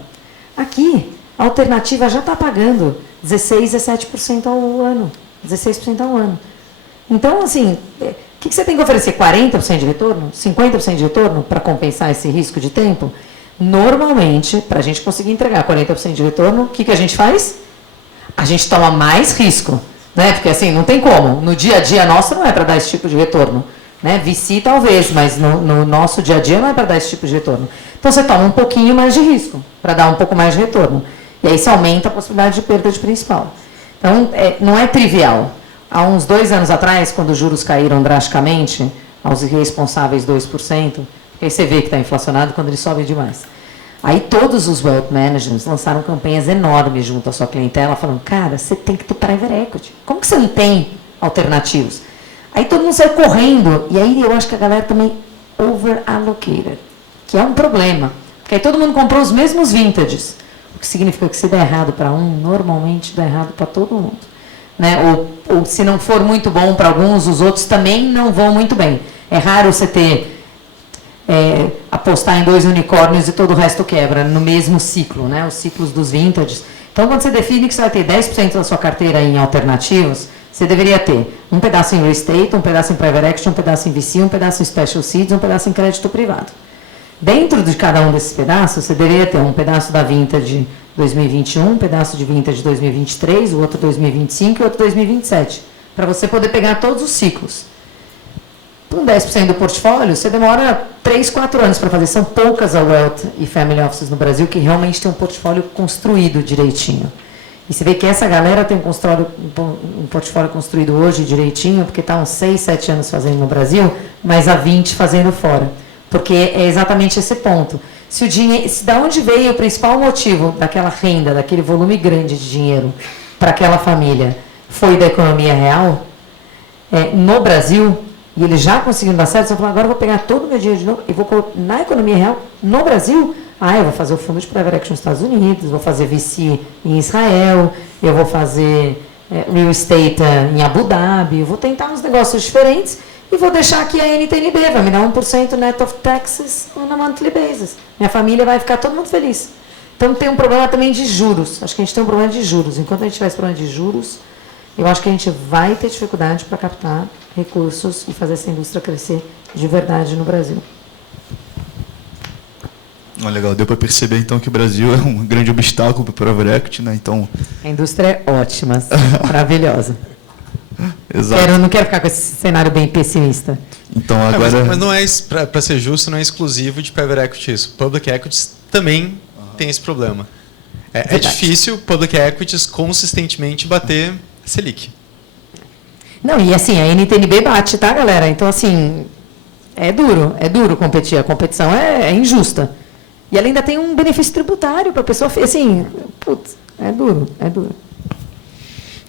Aqui, a alternativa já está pagando 16%, 17% ao ano. 16% ao ano. Então, assim, o que você tem que oferecer? 40% de retorno? 50% de retorno para compensar esse risco de tempo? Normalmente, para a gente conseguir entregar 40% de retorno, o que a gente faz? A gente toma mais risco. Né? Porque assim, não tem como. No dia a dia nosso não é para dar esse tipo de retorno. Né? VC talvez, mas no nosso dia a dia não é para dar esse tipo de retorno. Então você toma um pouquinho mais de risco para dar um pouco mais de retorno. E aí você aumenta a possibilidade de perda de principal. Então, não é trivial. Há uns 2 anos atrás, quando os juros caíram drasticamente, aos irresponsáveis 2%, aí você vê que está inflacionado quando ele sobe demais. Aí todos os wealth managers lançaram campanhas enormes junto à sua clientela, falando, cara, você tem que ter private equity. Como que você não tem alternativos? Aí todo mundo saiu correndo, e aí eu acho que a galera também over-allocated, que é um problema. Porque aí todo mundo comprou os mesmos vintages, o que significa que se der errado para um, normalmente dá errado para todo mundo. Né? Ou se não for muito bom para alguns, os outros também não vão muito bem. É raro você ter... apostar em 2 unicórnios e todo o resto quebra no mesmo ciclo, né? Os ciclos dos vintages. Então, quando você define que você vai ter 10% da sua carteira em alternativos, você deveria ter um pedaço em real estate, um pedaço em private equity, um pedaço em VC, um pedaço em special seeds, um pedaço em crédito privado. Dentro de cada um desses pedaços, você deveria ter um pedaço da vintage 2021, um pedaço de vintage 2023, o outro 2025 e outro 2027, para você poder pegar todos os ciclos. Com 10% do portfólio, você demora 3, 4 anos para fazer. São poucas a wealth e family offices no Brasil que realmente tem um portfólio construído direitinho. E você vê que essa galera tem um portfólio construído hoje direitinho, porque está uns 6, 7 anos fazendo no Brasil, mas há 20 fazendo fora. Porque é exatamente esse ponto. Se da onde veio o principal motivo daquela renda, daquele volume grande de dinheiro para aquela família, foi da economia real, no Brasil, e ele já conseguiu dar certo, você vai falar, agora eu vou pegar todo o meu dinheiro de novo e vou colocar na economia real, no Brasil. Eu vou fazer o fundo de private equity nos Estados Unidos, vou fazer VC em Israel, eu vou fazer real estate em Abu Dhabi, eu vou tentar uns negócios diferentes e vou deixar aqui a NTNB, vai me dar 1% net of taxes on a monthly basis. Minha família vai ficar todo mundo feliz. Então tem um problema também de juros. Acho que a gente tem um problema de juros. Enquanto a gente tiver esse problema de juros, eu acho que a gente vai ter dificuldade para captar recursos e fazer essa indústria crescer de verdade no Brasil. Legal, deu para perceber então que o Brasil é um grande obstáculo para o private equity, né? Então, a indústria é ótima, maravilhosa. Exato. Não quero ficar com esse cenário bem pessimista. Então agora, mas não é, para ser justo, não é exclusivo de private equity isso. Public equities também tem esse problema. É difícil public equities consistentemente bater a Selic. Não, e assim, a NTNB bate, tá, galera? Então, assim, é duro competir. A competição é injusta. E ela ainda tem um benefício tributário para a pessoa, assim, putz, é duro.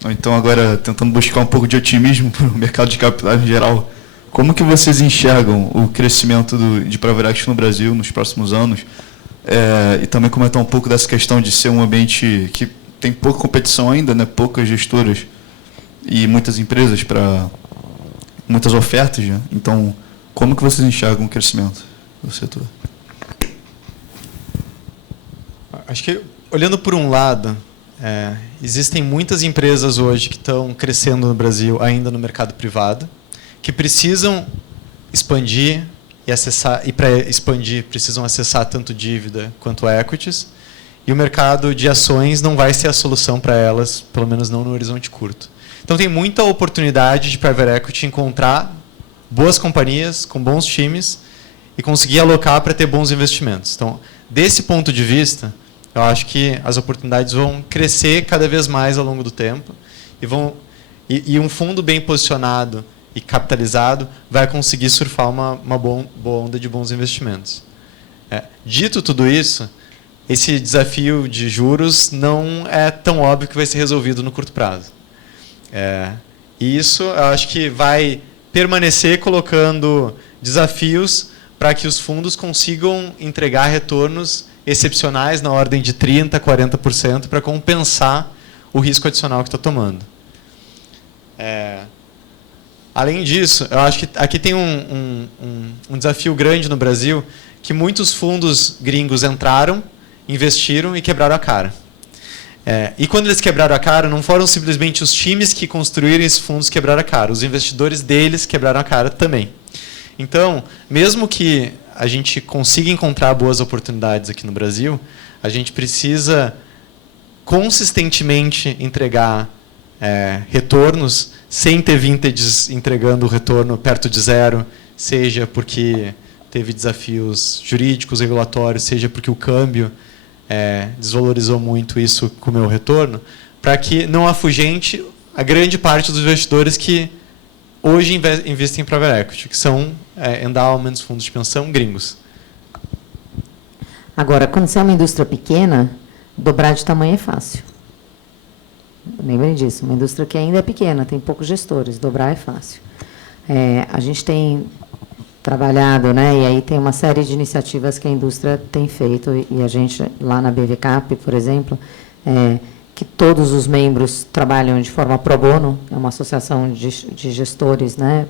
Então agora, tentando buscar um pouco de otimismo para o mercado de capitais em geral, como que vocês enxergam o crescimento de private equity no Brasil nos próximos anos? E também comentar um pouco dessa questão de ser um ambiente que tem pouca competição ainda, né? Poucas gestoras e muitas empresas para muitas ofertas, né? Então, como que vocês enxergam o crescimento do setor? Acho que, olhando por um lado, existem muitas empresas hoje que estão crescendo no Brasil, ainda no mercado privado, que precisam expandir e acessar, e para expandir precisam acessar tanto dívida quanto equities, e o mercado de ações não vai ser a solução para elas, pelo menos não no horizonte curto. Então tem muita oportunidade de private equity encontrar boas companhias, com bons times, e conseguir alocar para ter bons investimentos. Então, desse ponto de vista, eu acho que as oportunidades vão crescer cada vez mais ao longo do tempo e um fundo bem posicionado e capitalizado vai conseguir surfar uma boa onda de bons investimentos. Dito tudo isso, esse desafio de juros não é tão óbvio que vai ser resolvido no curto prazo. E isso eu acho que vai permanecer colocando desafios para que os fundos consigam entregar retornos excepcionais na ordem de 30%, 40% para compensar o risco adicional que está tomando. Além disso, eu acho que aqui tem um desafio grande no Brasil, que muitos fundos gringos entraram, investiram e quebraram a cara. E quando eles quebraram a cara, não foram simplesmente os times que construíram esses fundos quebraram a cara, os investidores deles quebraram a cara também. Então, mesmo que a gente consiga encontrar boas oportunidades aqui no Brasil, a gente precisa consistentemente entregar retornos, sem ter vintages entregando o retorno perto de zero, seja porque teve desafios jurídicos, regulatórios, seja porque o câmbio desvalorizou muito isso com o meu retorno, para que não afugente a grande parte dos investidores que hoje investem em private equity, que são endowments, fundos de pensão gringos. Agora, quando você é uma indústria pequena, dobrar de tamanho é fácil. Lembrem disso, uma indústria que ainda é pequena, tem poucos gestores, dobrar é fácil. A gente tem trabalhado, né, e aí tem uma série de iniciativas que a indústria tem feito, e a gente, lá na BVCap, por exemplo, que todos os membros trabalham de forma pro bono, é uma associação de gestores, né,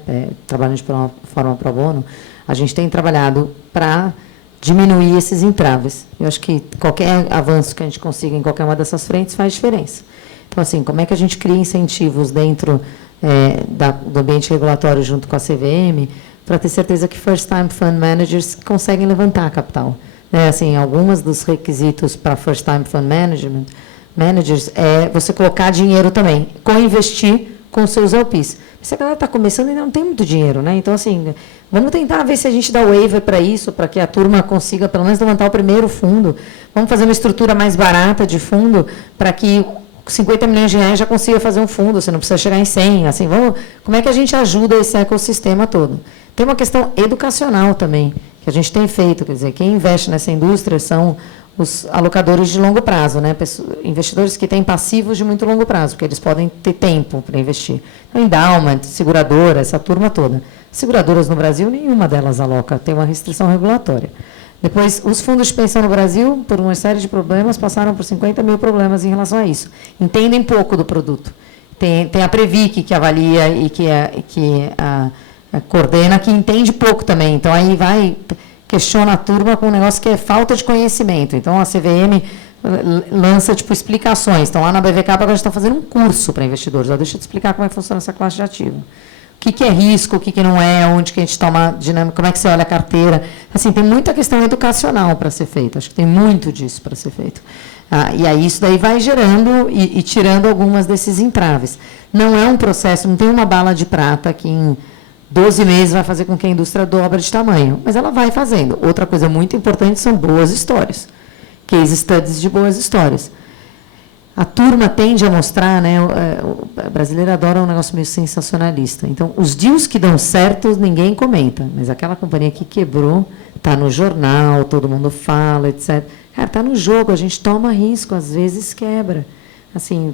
trabalham de forma pro bono, a gente tem trabalhado para diminuir esses entraves. Eu acho que qualquer avanço que a gente consiga em qualquer uma dessas frentes faz diferença. Então, assim, como é que a gente cria incentivos dentro do ambiente regulatório junto com a CVM para ter certeza que first-time fund managers conseguem levantar capital? Assim, algumas dos requisitos para first-time fund managers é você colocar dinheiro também, co-investir com os seus LPs. Se a galera está começando, ainda não tem muito dinheiro, né? Então, assim, vamos tentar ver se a gente dá waiver para isso, para que a turma consiga, pelo menos, levantar o primeiro fundo. Vamos fazer uma estrutura mais barata de fundo, para que 50 milhões de reais já consiga fazer um fundo, você não precisa chegar em 100. Assim, como é que a gente ajuda esse ecossistema todo? Tem uma questão educacional também, que a gente tem feito. Quer dizer, quem investe nessa indústria são os alocadores de longo prazo, né? Investidores que têm passivos de muito longo prazo, porque eles podem ter tempo para investir. Então, endowment, seguradora, essa turma toda. Seguradoras no Brasil, nenhuma delas aloca, tem uma restrição regulatória. Depois, os fundos de pensão no Brasil, por uma série de problemas, passaram por 50 mil problemas em relação a isso. Entendem pouco do produto. Tem a Previc, que avalia e que coordena, que entende pouco também. Então, aí questiona a turma com um negócio que é falta de conhecimento. Então, a CVM lança, explicações. Então, lá na BVK, agora a gente está fazendo um curso para investidores. Deixa eu te explicar como é que funciona essa classe de ativo. O que é risco, o que não é, onde que a gente toma dinâmica, como é que você olha a carteira. Assim, tem muita questão educacional para ser feita. Acho que tem muito disso para ser feito. E aí isso daí vai gerando e tirando algumas desses entraves. Não é um processo, não tem uma bala de prata que em 12 meses vai fazer com que a indústria dobra de tamanho, mas ela vai fazendo. Outra coisa muito importante são boas histórias. Case studies de boas histórias. A turma tende a mostrar, né, o brasileiro adora um negócio meio sensacionalista. Então, os deals que dão certo, ninguém comenta. Mas aquela companhia que quebrou, está no jornal, todo mundo fala, etc. Cara, está no jogo, a gente toma risco, às vezes quebra. Assim,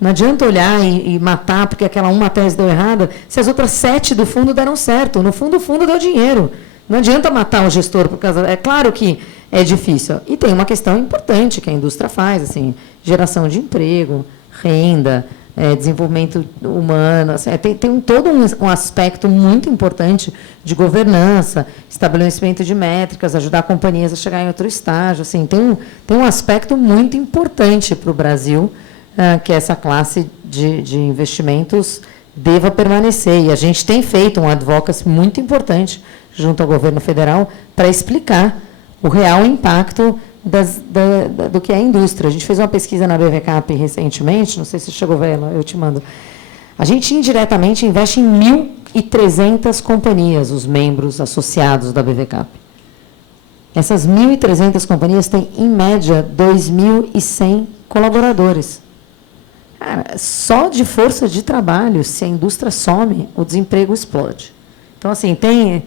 não adianta olhar e matar, porque aquela uma tese deu errada, se as outras 7 do fundo deram certo. No fundo, o fundo deu dinheiro. Não adianta matar o gestor por causa... É claro que é difícil. E tem uma questão importante que a indústria faz, assim, geração de emprego, renda, desenvolvimento humano. Assim, tem todo um aspecto muito importante de governança, estabelecimento de métricas, ajudar companhias a chegar em outro estágio. Assim, tem um aspecto muito importante para o Brasil, que essa classe de investimentos deva permanecer. E a gente tem feito um advocacy muito importante junto ao governo federal para explicar o real impacto do que é a indústria. A gente fez uma pesquisa na BVCAP recentemente, não sei se chegou a ver ela, eu te mando. A gente indiretamente investe em 1.300 companhias, os membros associados da BVCAP. Essas 1.300 companhias têm, em média, 2.100 colaboradores. Cara, só de força de trabalho, se a indústria some, o desemprego explode. Então, assim, tem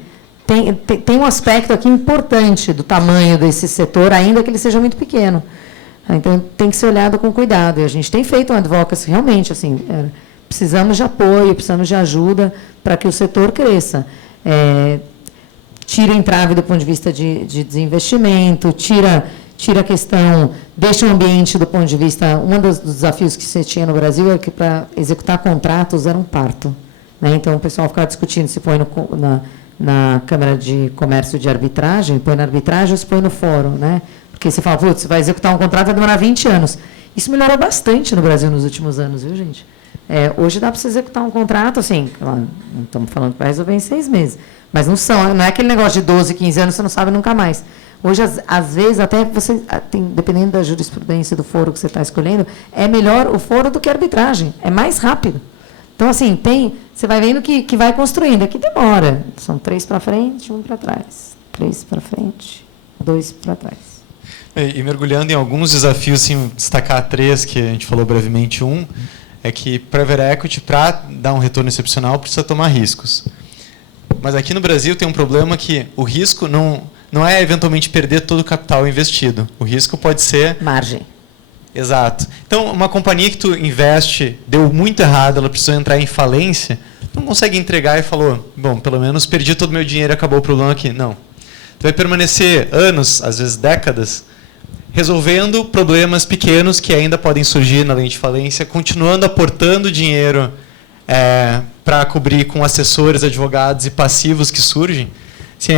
um aspecto aqui importante do tamanho desse setor, ainda que ele seja muito pequeno. Então, tem que ser olhado com cuidado. E a gente tem feito um advocacy, realmente, assim, precisamos de apoio, precisamos de ajuda para que o setor cresça. Tira entrave do ponto de vista de desinvestimento, tira a questão, deixa o ambiente do ponto de vista... Um dos desafios que você tinha no Brasil é que, para executar contratos, era um parto. Né? Então, o pessoal ficava discutindo se põe na Câmara de Comércio de Arbitragem, põe na arbitragem ou se põe no fórum, né? Porque você fala, putz, você vai executar um contrato, vai demorar 20 anos. Isso melhorou bastante no Brasil nos últimos anos, viu, gente? Hoje dá para você executar um contrato, assim, não estamos falando que vai resolver em 6 meses, mas não é aquele negócio de 12, 15 anos, você não sabe nunca mais. Hoje, às vezes, até você, dependendo da jurisprudência do foro que você está escolhendo, é melhor o foro do que a arbitragem, é mais rápido. Então, assim, você vai vendo que vai construindo. Aqui demora. São 3 para frente, 1 para trás. 3 para frente, 2 para trás. E mergulhando em alguns desafios, assim, destacar 3, que a gente falou brevemente. É que private equity, para dar um retorno excepcional, precisa tomar riscos. Mas aqui no Brasil tem um problema que o risco não é eventualmente perder todo o capital investido. O risco pode ser... margem. Exato. Então, uma companhia que tu investe, deu muito errado, ela precisou entrar em falência, não consegue entregar e falou, bom, pelo menos perdi todo o meu dinheiro e acabou o problema aqui. Não. Tu vai permanecer anos, às vezes décadas, resolvendo problemas pequenos que ainda podem surgir na lei de falência, continuando aportando dinheiro para cobrir com assessores, advogados e passivos que surgem. Assim,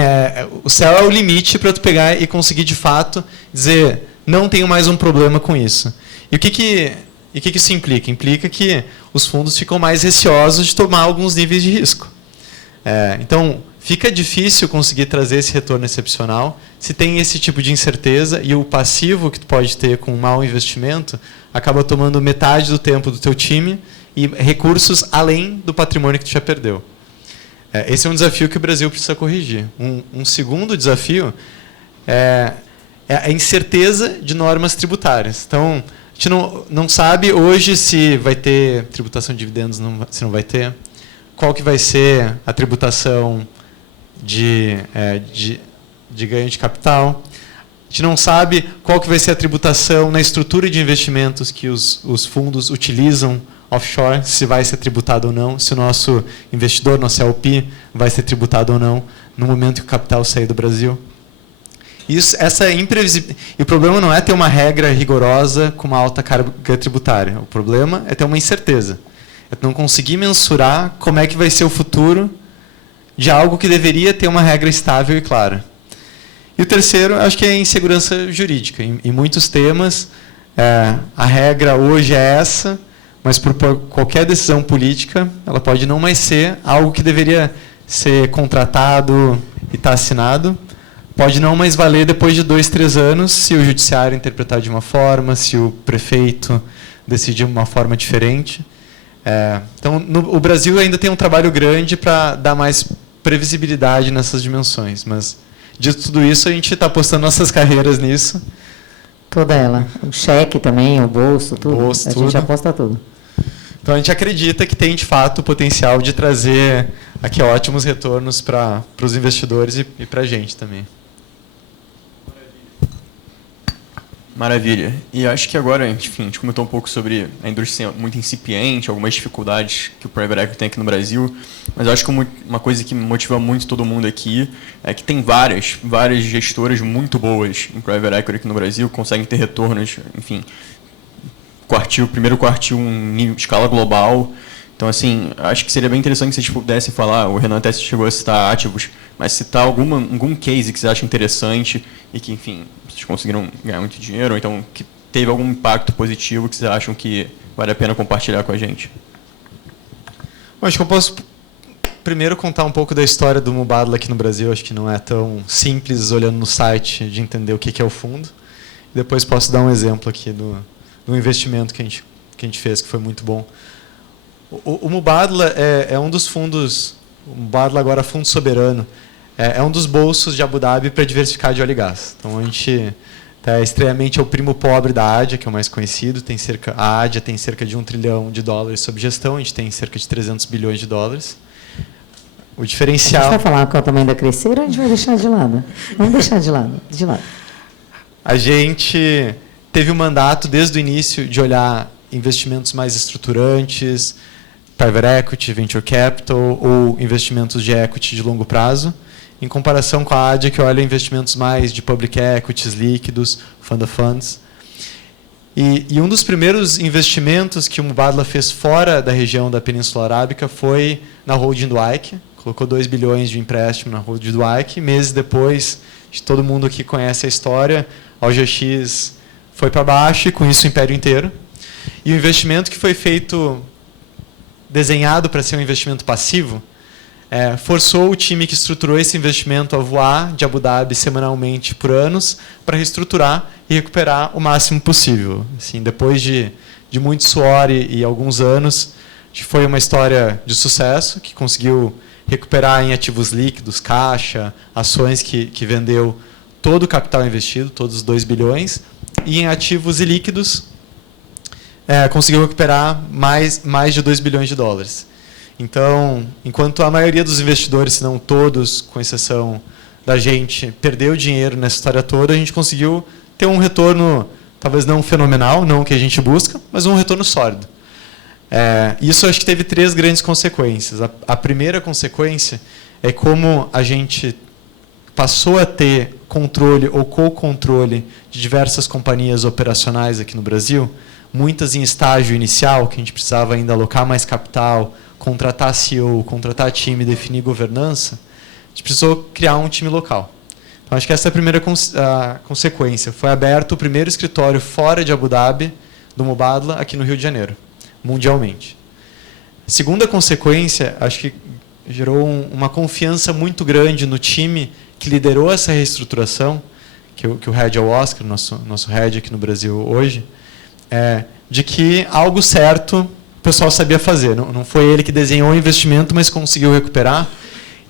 o céu é o limite para tu pegar e conseguir, de fato, dizer... não tenho mais um problema com isso. E o que isso implica? Implica que os fundos ficam mais receosos de tomar alguns níveis de risco. Então, fica difícil conseguir trazer esse retorno excepcional se tem esse tipo de incerteza e o passivo que tu pode ter com um mau investimento acaba tomando metade do tempo do teu time e recursos além do patrimônio que tu já perdeu. Esse é um desafio que o Brasil precisa corrigir. Um segundo desafio é a incerteza de normas tributárias. Então, a gente não sabe hoje se vai ter tributação de dividendos, se não vai ter. Qual que vai ser a tributação de ganho de capital. A gente não sabe qual que vai ser a tributação na estrutura de investimentos que os fundos utilizam offshore, se vai ser tributado ou não, se o nosso investidor, nosso LP, vai ser tributado ou não no momento que o capital sair do Brasil. Essa imprevisibilidade. E o problema não é ter uma regra rigorosa com uma alta carga tributária. O problema é ter uma incerteza. É não conseguir mensurar como é que vai ser o futuro de algo que deveria ter uma regra estável e clara. E o terceiro, acho que é a insegurança jurídica. Em muitos temas, a regra hoje é essa, mas por qualquer decisão política, ela pode não mais ser algo que deveria ser contratado e estar assinado. Pode não mais valer depois de 2, 3 anos, se o judiciário interpretar de uma forma, se o prefeito decidir de uma forma diferente. Então, o Brasil ainda tem um trabalho grande para dar mais previsibilidade nessas dimensões, mas, dito tudo isso, a gente está apostando nossas carreiras nisso. Toda ela. O cheque também, o bolso, tudo. Bolso, a gente aposta tudo. Então, a gente acredita que tem, de fato, o potencial de trazer aqui ótimos retornos para os investidores e para a gente também. Maravilha. E acho que agora, enfim, a gente comentou um pouco sobre a indústria muito incipiente, algumas dificuldades que o Private Equity tem aqui no Brasil, mas eu acho que uma coisa que motiva muito todo mundo aqui é que tem várias gestoras muito boas em Private Equity aqui no Brasil, conseguem ter retornos, enfim, primeiro quartil em escala global. Então, assim, acho que seria bem interessante que vocês pudessem falar, o Renan até chegou a citar Ativos, mas citar algum case que você acha interessante e que, enfim, vocês conseguiram ganhar muito dinheiro, ou então que teve algum impacto positivo que vocês acham que vale a pena compartilhar com a gente. Bom, acho que eu posso primeiro contar um pouco da história do Mubadala aqui no Brasil. Acho que não é tão simples, olhando no site, de entender o que é o fundo. Depois posso dar um exemplo aqui do investimento que a gente fez, que foi muito bom. O Mubadala é um dos fundos, o Mubadala agora Fundo Soberano, é um dos bolsos de Abu Dhabi para diversificar de óleo e gás. Então, a gente estreamente é o primo pobre da ADIA, que é o mais conhecido. A ADIA tem cerca de $1 trilhão sob gestão, a gente tem cerca de $300 bilhões. O diferencial... A gente vai falar qual é o tamanho da Crescer ou a gente vai deixar de lado? Vamos deixar de lado. A gente teve o mandato, desde o início, de olhar investimentos mais estruturantes, private equity, venture capital ou investimentos de equity de longo prazo, em comparação com a ADIA, que olha investimentos mais de public equities, líquidos, fund of funds. E um dos primeiros investimentos que o Mubadala fez fora da região da Península Arábica foi na holding do Ike. Colocou 2 bilhões de empréstimo na holding do Ike. Meses depois, todo mundo aqui conhece a história, a OGX foi para baixo e com isso o império inteiro. E o investimento que foi feito, desenhado para ser um investimento passivo, forçou o time que estruturou esse investimento a voar de Abu Dhabi semanalmente por anos para reestruturar e recuperar o máximo possível. Assim, depois de muito suor e alguns anos, foi uma história de sucesso, que conseguiu recuperar em ativos líquidos, caixa, ações que vendeu todo o capital investido, todos os 2 bilhões, e em ativos ilíquidos, conseguiu recuperar mais de $2 bilhões. Então, enquanto a maioria dos investidores, se não todos, com exceção da gente, perdeu dinheiro nessa história toda, a gente conseguiu ter um retorno, talvez não fenomenal, não o que a gente busca, mas um retorno sólido. Isso acho que teve 3 grandes consequências. A primeira consequência é como a gente passou a ter controle ou co-controle de diversas companhias operacionais aqui no Brasil, muitas em estágio inicial, que a gente precisava ainda alocar mais capital, contratar CEO, contratar time, definir governança, a gente precisou criar um time local. Então, acho que essa é a primeira consequência. Foi aberto o primeiro escritório fora de Abu Dhabi, do Mubadala, aqui no Rio de Janeiro, mundialmente. A segunda consequência, acho que gerou uma confiança muito grande no time que liderou essa reestruturação, que o head é o Oscar, nosso head aqui no Brasil hoje, de que algo certo o pessoal sabia fazer. Não foi ele que desenhou o investimento, mas conseguiu recuperar.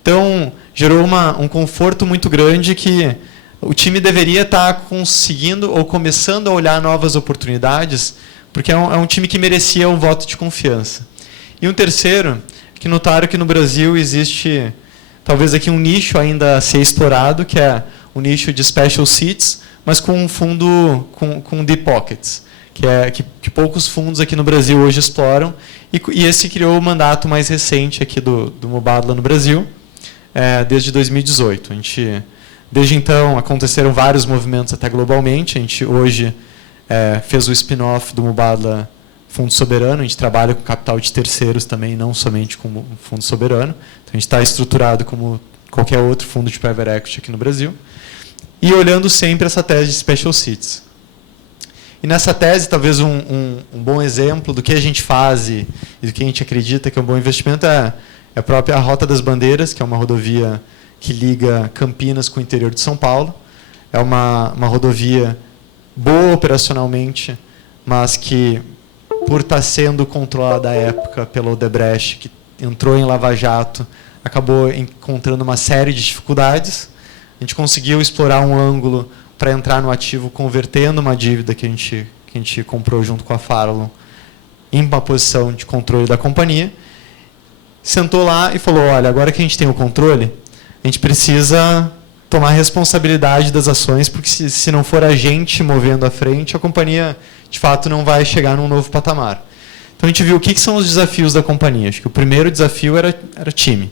Então, gerou um conforto muito grande que o time deveria estar conseguindo ou começando a olhar novas oportunidades, porque é um time que merecia um voto de confiança. E um terceiro, que notaram que no Brasil existe, talvez aqui um nicho ainda a ser explorado, que é o nicho de special seats, mas com um fundo com deep pockets, que poucos fundos aqui no Brasil hoje exploram, e esse criou o mandato mais recente aqui do Mubadala no Brasil, desde 2018. Desde então, aconteceram vários movimentos até globalmente. A gente hoje fez o spin-off do Mubadala Fundo Soberano. A gente trabalha com capital de terceiros também, não somente com o Fundo Soberano. Então, a gente está estruturado como qualquer outro fundo de private equity aqui no Brasil. E olhando sempre essa tese de special situations. E nessa tese, talvez um bom exemplo do que a gente faz e do que a gente acredita que é um bom investimento é a própria Rota das Bandeiras, que é uma rodovia que liga Campinas com o interior de São Paulo. É uma rodovia boa operacionalmente, mas que, por estar sendo controlada à época pela Odebrecht, que entrou em Lava Jato, acabou encontrando uma série de dificuldades. A gente conseguiu explorar um ângulo para entrar no ativo, convertendo uma dívida que a gente comprou junto com a Farallon em uma posição de controle da companhia. Sentou lá e falou, olha, agora que a gente tem o controle, a gente precisa tomar responsabilidade das ações, porque se não for a gente movendo à frente, a companhia, de fato, não vai chegar num novo patamar. Então, a gente viu o que são os desafios da companhia. Acho que o primeiro desafio era time.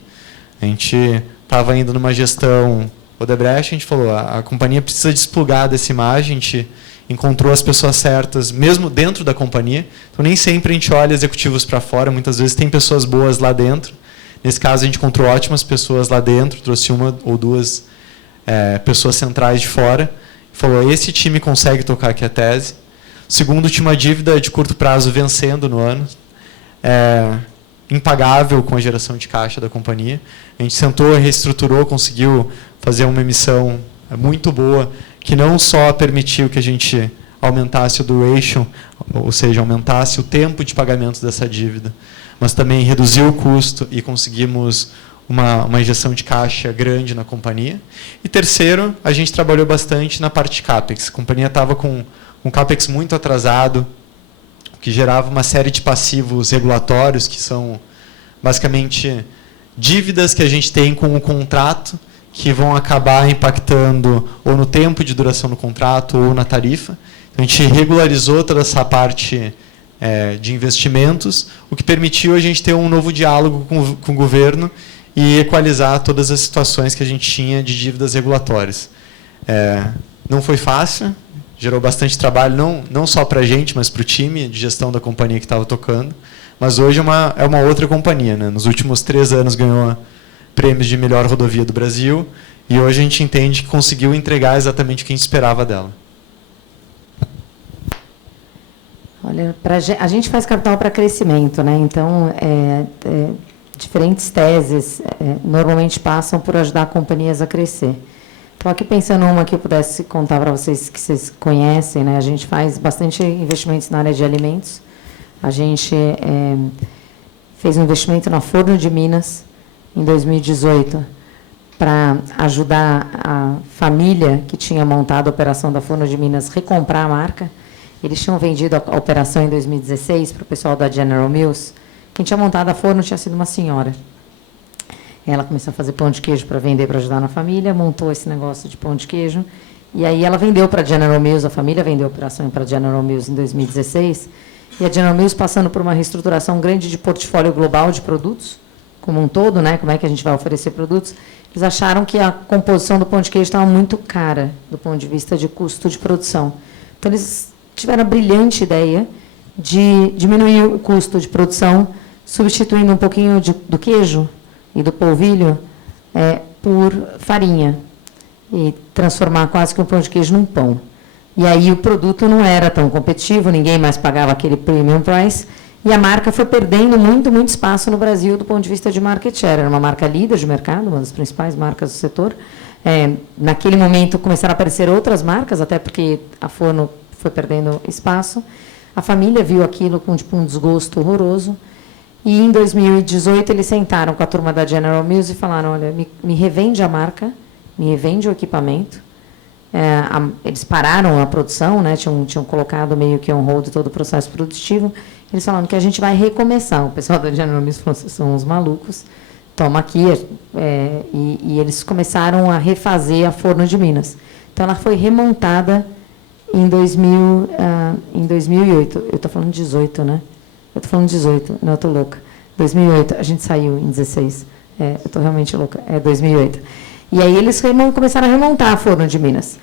A gente estava indo numa gestão Odebrecht, a gente falou, a companhia precisa desplugar dessa imagem, a gente encontrou as pessoas certas, mesmo dentro da companhia. Então, nem sempre a gente olha executivos para fora, muitas vezes tem pessoas boas lá dentro. Nesse caso, a gente encontrou ótimas pessoas lá dentro, trouxe uma ou duas pessoas centrais de fora, falou, esse time consegue tocar aqui a tese. Segundo, tinha uma dívida de curto prazo vencendo no ano, impagável com a geração de caixa da companhia. A gente sentou, reestruturou, conseguiu fazer uma emissão muito boa, que não só permitiu que a gente aumentasse o duration, ou seja, aumentasse o tempo de pagamento dessa dívida, mas também reduziu o custo e conseguimos uma injeção de caixa grande na companhia. E terceiro, a gente trabalhou bastante na parte de CAPEX. A companhia estava com um CAPEX muito atrasado, que gerava uma série de passivos regulatórios, que são basicamente dívidas que a gente tem com o contrato, que vão acabar impactando ou no tempo de duração do contrato ou na tarifa. Então, a gente regularizou toda essa parte de investimentos, o que permitiu a gente ter um novo diálogo com o governo e equalizar todas as situações que a gente tinha de dívidas regulatórias. Não foi fácil, gerou bastante trabalho, não só para a gente, mas para o time de gestão da companhia que estava tocando. Mas hoje é uma outra companhia, né? Nos últimos 3 anos ganhou prêmios de melhor rodovia do Brasil, e hoje a gente entende que conseguiu entregar exatamente o que a gente esperava dela. Olha, a gente faz capital para crescimento, né? Então, diferentes teses normalmente passam por ajudar companhias a crescer. Estou aqui pensando uma que eu pudesse contar para vocês, que vocês conhecem, né? A gente faz bastante investimentos na área de alimentos. A gente fez um investimento na Forno de Minas, em 2018, para ajudar a família que tinha montado a operação da Forno de Minas recomprar a marca. Eles tinham vendido a operação em 2016 para o pessoal da General Mills. Quem tinha montado a Forno tinha sido uma senhora. Ela começou a fazer pão de queijo para vender, para ajudar na família, montou esse negócio de pão de queijo, e aí ela vendeu para a General Mills, a família vendeu a operação para a General Mills em 2016, e a General Mills, passando por uma reestruturação grande de portfólio global de produtos, como um todo, né, como é que a gente vai oferecer produtos, eles acharam que a composição do pão de queijo estava muito cara, do ponto de vista de custo de produção. Então, eles tiveram a brilhante ideia de diminuir o custo de produção, substituindo um pouquinho do queijo e do polvilho por farinha, e transformar quase que um pão de queijo num pão. E aí o produto não era tão competitivo, ninguém mais pagava aquele premium price, e a marca foi perdendo muito espaço no Brasil do ponto de vista de market share. Era uma marca líder de mercado, uma das principais marcas do setor. Naquele momento começaram a aparecer outras marcas, até porque a Forno foi perdendo espaço. A família viu aquilo com um desgosto horroroso. E em 2018 eles sentaram com a turma da General Mills e falaram, olha, me revende a marca, me revende o equipamento. Eles pararam a produção, né, tinham colocado meio que on hold todo o processo produtivo. Eles falaram que a gente vai recomeçar. O pessoal da General Mills falou, vocês são uns malucos, toma aqui. E eles começaram a refazer a Forno de Minas. Então, ela foi remontada em 2008. Eu estou falando 18, né? Eu estou falando 18, não, eu estou louca. 2008, a gente saiu em 16. Eu estou realmente louca. É 2008. E aí eles começaram a remontar a Forno de Minas.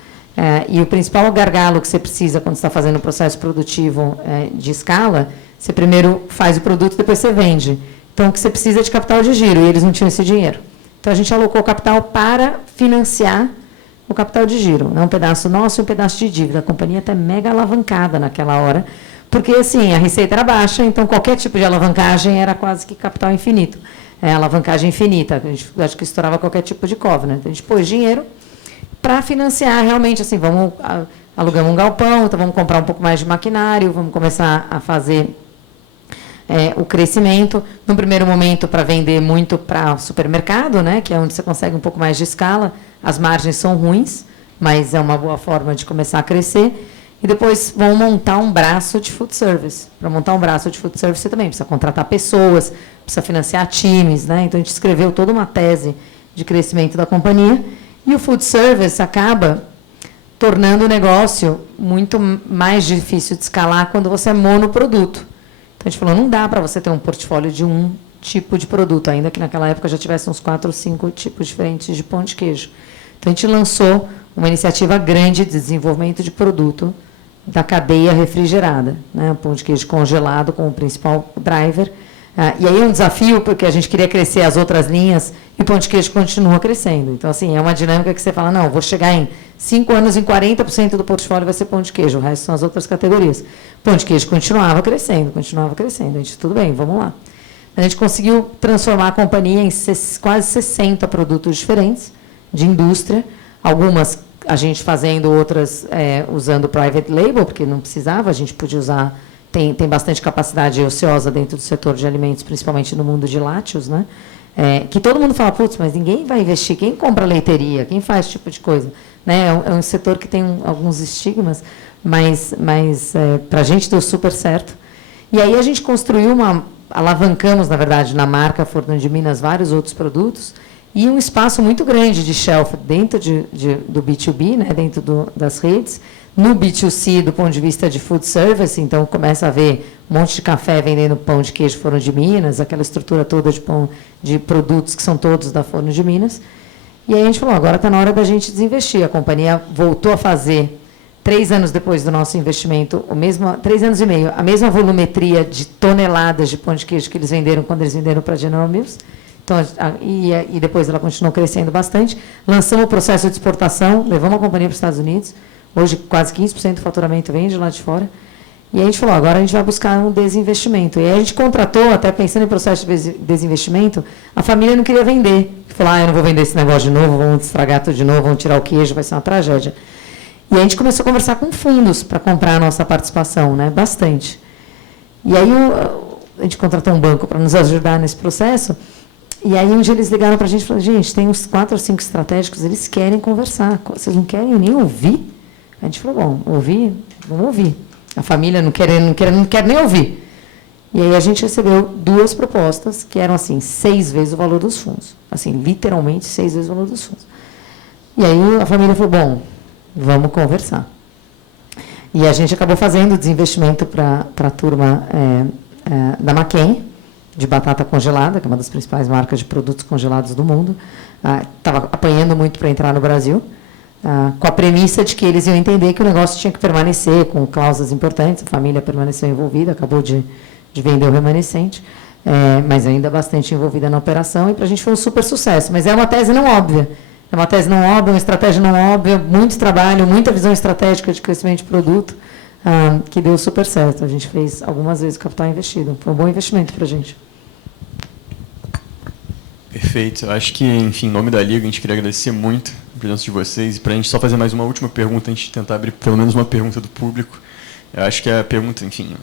E o principal gargalo que você precisa quando você está fazendo um processo produtivo de escala, você primeiro faz o produto, depois você vende. Então, o que você precisa é de capital de giro, e eles não tinham esse dinheiro. Então, a gente alocou capital para financiar o capital de giro. Um pedaço nosso e um pedaço de dívida. A companhia está mega alavancada naquela hora, porque, assim, a receita era baixa, então qualquer tipo de alavancagem era quase que capital infinito. Alavancagem infinita, a gente acho que estourava qualquer tipo de covenant. A gente pôs dinheiro para financiar realmente, assim, alugamos um galpão, então vamos comprar um pouco mais de maquinário, vamos começar a fazer o crescimento. No primeiro momento, para vender muito para supermercado, né, que é onde você consegue um pouco mais de escala, as margens são ruins, mas é uma boa forma de começar a crescer. E depois vão montar um braço de food service. Para montar um braço de food service, você também precisa contratar pessoas, precisa financiar times, né? Então, a gente escreveu toda uma tese de crescimento da companhia. E o food service acaba tornando o negócio muito mais difícil de escalar quando você é monoproduto. Então, a gente falou, não dá para você ter um portfólio de um tipo de produto, ainda que naquela época já tivesse uns 4 ou 5 tipos diferentes de pão de queijo. Então, a gente lançou uma iniciativa grande de desenvolvimento de produto da cadeia refrigerada, né? O pão de queijo congelado como principal driver. E aí é um desafio, porque a gente queria crescer as outras linhas e o pão de queijo continua crescendo. Então, assim, é uma dinâmica que você fala, não, vou chegar em 5 anos em 40% do portfólio vai ser pão de queijo, o resto são as outras categorias. Pão de queijo continuava crescendo. A gente, tudo bem, vamos lá. A gente conseguiu transformar a companhia em quase 60 produtos diferentes de indústria, algumas a gente fazendo, outras usando private label, porque não precisava, a gente podia usar, tem bastante capacidade ociosa dentro do setor de alimentos, principalmente no mundo de lácteos, né? Que todo mundo fala, putz, mas ninguém vai investir, quem compra leiteria, quem faz esse tipo de coisa? Né? É um setor que tem alguns estigmas, mas para a gente deu super certo. E aí a gente construiu alavancamos, na verdade, na marca Forno de Minas, vários outros produtos, e um espaço muito grande de shelf dentro do B2B, né, dentro das redes, no B2C, do ponto de vista de food service. Então, começa a ver um monte de café vendendo pão de queijo Forno de Minas, aquela estrutura toda de produtos que são todos da Forno de Minas. E aí a gente falou, agora está na hora da gente desinvestir. A companhia voltou a fazer, 3 anos depois do nosso investimento, 3 anos e meio, a mesma volumetria de toneladas de pão de queijo que eles venderam quando eles venderam para a General Mills. Então, e depois ela continuou crescendo bastante. Lançamos o processo de exportação, levamos a companhia para os Estados Unidos. Hoje, quase 15% do faturamento vem de lá de fora. E aí a gente falou, agora a gente vai buscar um desinvestimento. E aí a gente contratou, até pensando em processo de desinvestimento, a família não queria vender. Falou, eu não vou vender esse negócio de novo, vamos estragar tudo de novo, vamos tirar o queijo, vai ser uma tragédia. E aí a gente começou a conversar com fundos para comprar a nossa participação, né? Bastante. E aí a gente contratou um banco para nos ajudar nesse processo. E aí um dia eles ligaram para a gente e falaram, gente, tem uns 4 ou 5 estratégicos, eles querem conversar, vocês não querem nem ouvir? A gente falou, bom, ouvir, vamos ouvir. A família não quer nem ouvir. E aí a gente recebeu 2 propostas que eram, assim, 6 vezes o valor dos fundos. Assim, literalmente 6 vezes o valor dos fundos. E aí a família falou, bom, vamos conversar. E a gente acabou fazendo desinvestimento para a turma da McCain, de batata congelada, que é uma das principais marcas de produtos congelados do mundo. Estava apanhando muito para entrar no Brasil, com a premissa de que eles iam entender que o negócio tinha que permanecer, com cláusulas importantes. A família permaneceu envolvida, acabou de vender o remanescente, mas ainda bastante envolvida na operação, e para a gente foi um super sucesso. Mas é uma tese não óbvia. É uma tese não óbvia, uma estratégia não óbvia, muito trabalho, muita visão estratégica de crescimento de produto, que deu super certo. A gente fez algumas vezes capital investido. Foi um bom investimento para a gente. Perfeito. Eu acho que, enfim, em nome da Liga, a gente queria agradecer muito a presença de vocês. E para a gente só fazer mais uma última pergunta, a gente tentar abrir pelo menos uma pergunta do público. Eu acho que é a pergunta, enfim,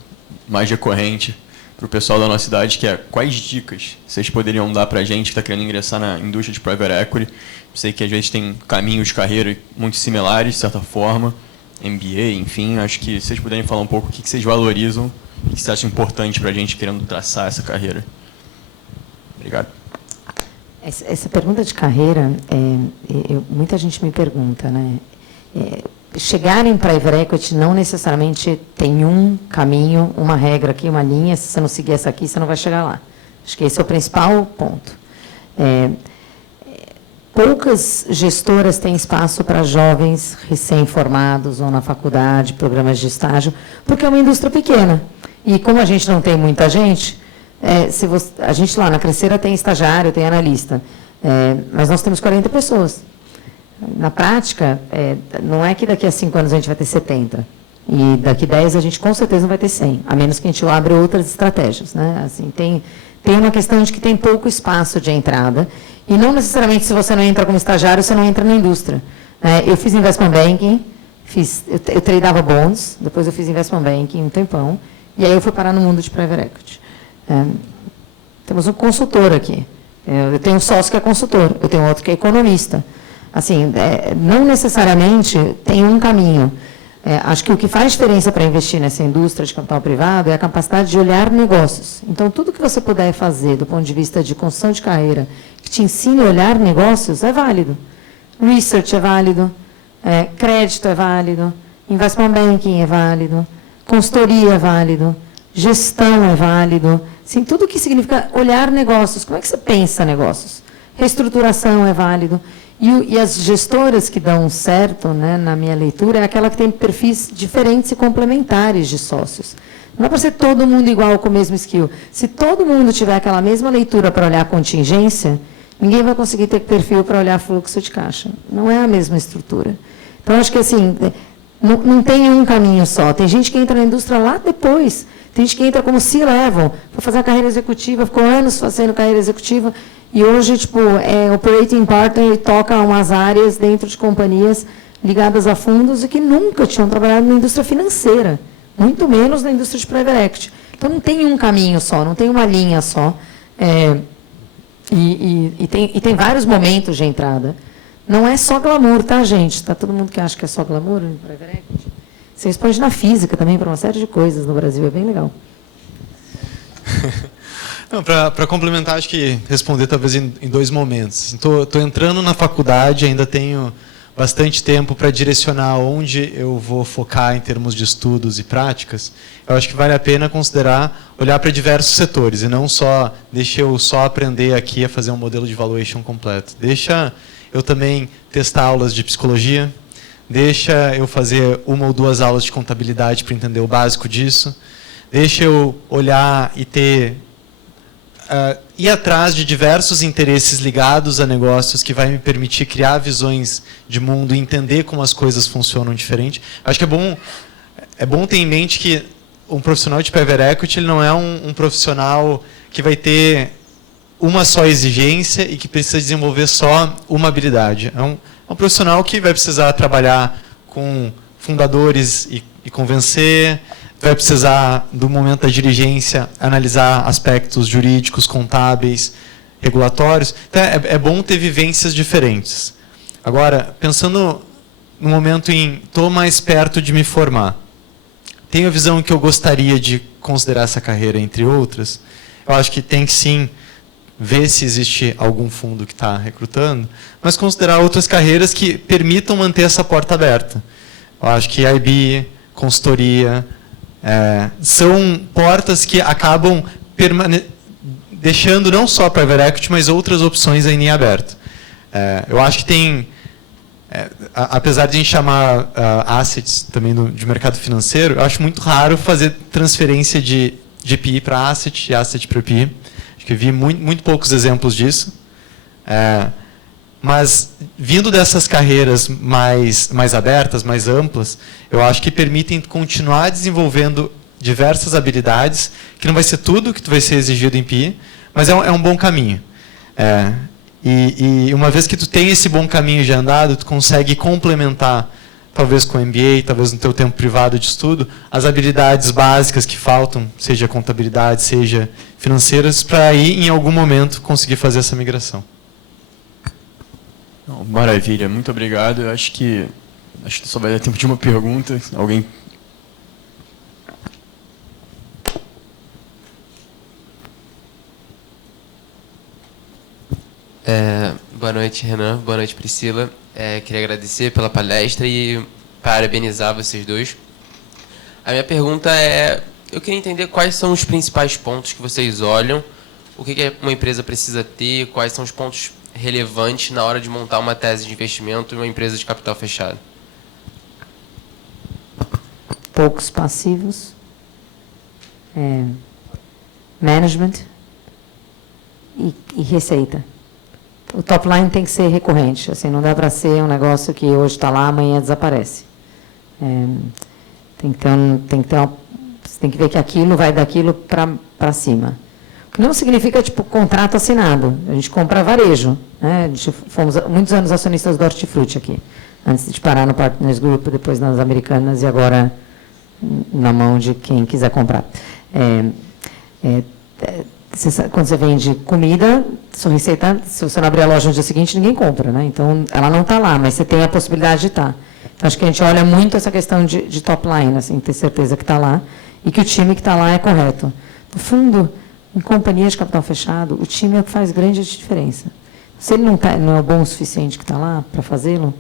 mais recorrente para o pessoal da nossa idade, que é quais dicas vocês poderiam dar para a gente que está querendo ingressar na indústria de private equity. Sei que às vezes tem caminhos de carreira muito similares, de certa forma, MBA, enfim. Acho que vocês puderem falar um pouco o que vocês valorizam e o que vocês acham importante para a gente querendo traçar essa carreira. Obrigado. Essa pergunta de carreira, muita gente me pergunta, né? chegar em private equity não necessariamente tem um caminho, uma regra aqui, uma linha. Se você não seguir essa aqui, você não vai chegar lá. Acho que esse é o principal ponto. Poucas gestoras têm espaço para jovens recém-formados ou na faculdade, programas de estágio, porque é uma indústria pequena. E como a gente não tem muita gente, a gente lá na Crescera tem estagiário, tem analista, mas nós temos 40 pessoas. Na prática, não é que daqui a 5 anos a gente vai ter 70, e daqui a 10 a gente com certeza não vai ter 100, a menos que a gente abra outras estratégias, né? Assim, tem uma questão de que tem pouco espaço de entrada, e não necessariamente se você não entra como estagiário, você não entra na indústria. Eu fiz investment banking, eu tradeava bonds, depois eu fiz investment banking um tempão, e aí eu fui parar no mundo de private equity. Temos um consultor aqui. Eu tenho um sócio que é consultor, eu tenho outro que é economista. Assim, não necessariamente tem um caminho. Acho que o que faz diferença para investir nessa indústria de capital privado é a capacidade de olhar negócios. Então, tudo que você puder fazer do ponto de vista de construção de carreira, que te ensine a olhar negócios, é válido. Research é válido, crédito é válido, investment banking é válido, consultoria é válido, gestão é válido. Assim, tudo que significa olhar negócios. Como é que você pensa negócios? Reestruturação é válido. E as gestoras que dão certo, né, na minha leitura, é aquela que tem perfis diferentes e complementares de sócios. Não é para ser todo mundo igual com o mesmo skill. Se todo mundo tiver aquela mesma leitura para olhar a contingência, ninguém vai conseguir ter perfil para olhar fluxo de caixa. Não é a mesma estrutura. Então, acho que assim, não tem um caminho só. Tem gente que entra na indústria lá depois. Tem gente que entra como C-level, para fazer a carreira executiva, ficou anos fazendo carreira executiva, e hoje, tipo, é operating partner e toca umas áreas dentro de companhias ligadas a fundos e que nunca tinham trabalhado na indústria financeira, muito menos na indústria de private equity. Então, não tem um caminho só, não tem uma linha só. E tem vários momentos de entrada. Não é só glamour, tá, gente? Tá todo mundo que acha que é só glamour em private equity. Você responde na física também para uma série de coisas no Brasil, é bem legal. Para complementar, acho que responder talvez em 2 momentos. Estou entrando na faculdade, ainda tenho bastante tempo para direcionar onde eu vou focar em termos de estudos e práticas. Eu acho que vale a pena considerar olhar para diversos setores e não só deixa eu só aprender aqui a fazer um modelo de valuation completo. Deixa eu também testar aulas de psicologia, deixa eu fazer 1 ou 2 aulas de contabilidade para entender o básico disso, deixa eu olhar e ir atrás de diversos interesses ligados a negócios que vai me permitir criar visões de mundo e entender como as coisas funcionam diferente. Acho que é bom ter em mente que um profissional de private equity ele não é um profissional que vai ter uma só exigência e que precisa desenvolver só uma habilidade. É um profissional que vai precisar trabalhar com fundadores e convencer, vai precisar, do momento da diligência, analisar aspectos jurídicos, contábeis, regulatórios. Então, é bom ter vivências diferentes. Agora, pensando no momento em estou mais perto de me formar, tenho a visão que eu gostaria de considerar essa carreira, entre outras, eu acho que tem que sim ver se existe algum fundo que está recrutando, mas considerar outras carreiras que permitam manter essa porta aberta. Eu acho que IB, consultoria, são portas que acabam deixando não só private equity, mas outras opções ainda em aberto. Eu acho que tem, apesar de a gente chamar assets também de mercado financeiro, eu acho muito raro fazer transferência de PI para asset, de asset para PI. Acho que vi muito poucos exemplos disso. Mas, vindo dessas carreiras mais abertas, mais amplas, eu acho que permitem continuar desenvolvendo diversas habilidades, que não vai ser tudo que vai ser exigido em PI, mas é um bom caminho. E uma vez que tu tem esse bom caminho já andado, tu consegue complementar, talvez com MBA, talvez no teu tempo privado de estudo, as habilidades básicas que faltam, seja contabilidade, seja financeiras, para aí, em algum momento, conseguir fazer essa migração. Maravilha, muito obrigado. Eu acho que só vai dar tempo de uma pergunta. Alguém? Boa noite, Renan. Boa noite, Priscila. Queria agradecer pela palestra e parabenizar vocês dois. A minha pergunta é, eu queria entender quais são os principais pontos que vocês olham, o que uma empresa precisa ter, quais são os pontos relevantes na hora de montar uma tese de investimento em uma empresa de capital fechado. Poucos passivos, management e receita. O top line tem que ser recorrente, assim, não dá para ser um negócio que hoje está lá, amanhã desaparece. Você tem que ver que aquilo vai daquilo para cima. O que não significa, tipo, contrato assinado. A gente compra varejo. Né? Fomos muitos anos acionistas do Hortifruti aqui, antes de parar no Partners Group, depois nas Americanas e agora na mão de quem quiser comprar. Quando você vende comida, sua receita, se você não abrir a loja no dia seguinte, ninguém compra. Né? Então, ela não está lá, mas você tem a possibilidade de estar. Então, acho que a gente olha muito essa questão de top line, assim, ter certeza que está lá e que o time que está lá é correto. No fundo, em companhia de capital fechado, o time é o que faz grande diferença. Se ele não é o bom o suficiente que está lá para fazê-lo,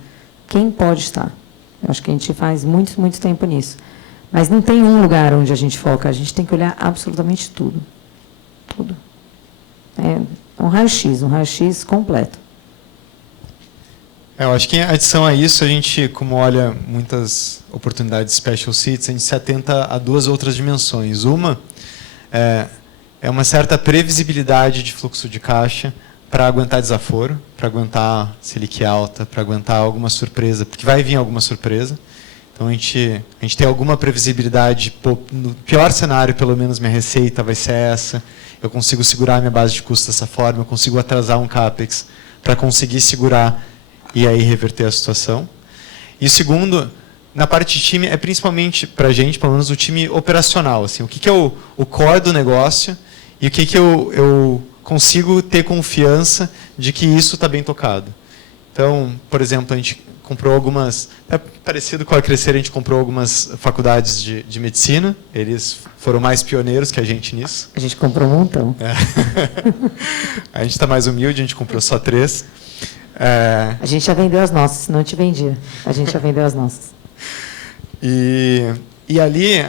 quem pode estar? Eu acho que a gente faz muito, muito tempo nisso. Mas não tem um lugar onde a gente foca, a gente tem que olhar absolutamente tudo. Tudo. É um raio-x completo. Eu acho que em adição a isso, a gente, como olha muitas oportunidades de special seats, a gente se atenta a duas outras dimensões. Uma é uma certa previsibilidade de fluxo de caixa para aguentar desaforo, para aguentar Selic alta, para aguentar alguma surpresa, porque vai vir alguma surpresa. Então, a gente tem alguma previsibilidade, no pior cenário, pelo menos minha receita vai ser essa, eu consigo segurar minha base de custo dessa forma, eu consigo atrasar um CAPEX para conseguir segurar e aí reverter a situação. E o segundo, na parte de time, é principalmente para a gente, pelo menos o time operacional. Assim, o que é o core do negócio e o que eu consigo ter confiança de que isso está bem tocado. Então, por exemplo, a gente comprou algumas, parecido com a Crescer, a gente comprou algumas faculdades de medicina, eles foram mais pioneiros que a gente nisso. A gente comprou um montão. A gente está mais humilde, a gente comprou só 3. A gente já vendeu as nossas, senão eu te vendia. A gente já vendeu as nossas. E ali,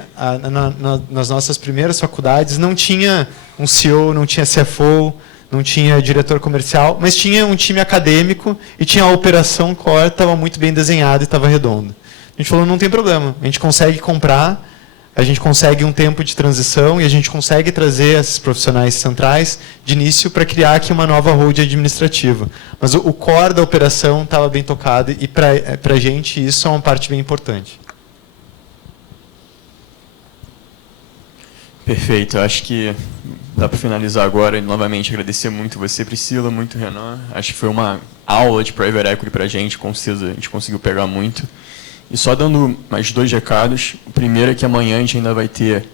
nas nossas primeiras faculdades, não tinha um CEO, não tinha CFO, não tinha diretor comercial, mas tinha um time acadêmico e tinha a operação core, estava muito bem desenhada e estava redonda. A gente falou, não tem problema, a gente consegue comprar, a gente consegue um tempo de transição e a gente consegue trazer esses profissionais centrais de início para criar aqui uma nova holding administrativa. Mas o core da operação estava bem tocado e para a gente isso é uma parte bem importante. Perfeito, acho que dá para finalizar agora e novamente agradecer muito você, Priscila, muito Renan. Acho que foi uma aula de Private Equity para a gente, com certeza a gente conseguiu pegar muito. E só dando mais 2 recados. O primeiro é que amanhã a gente ainda vai ter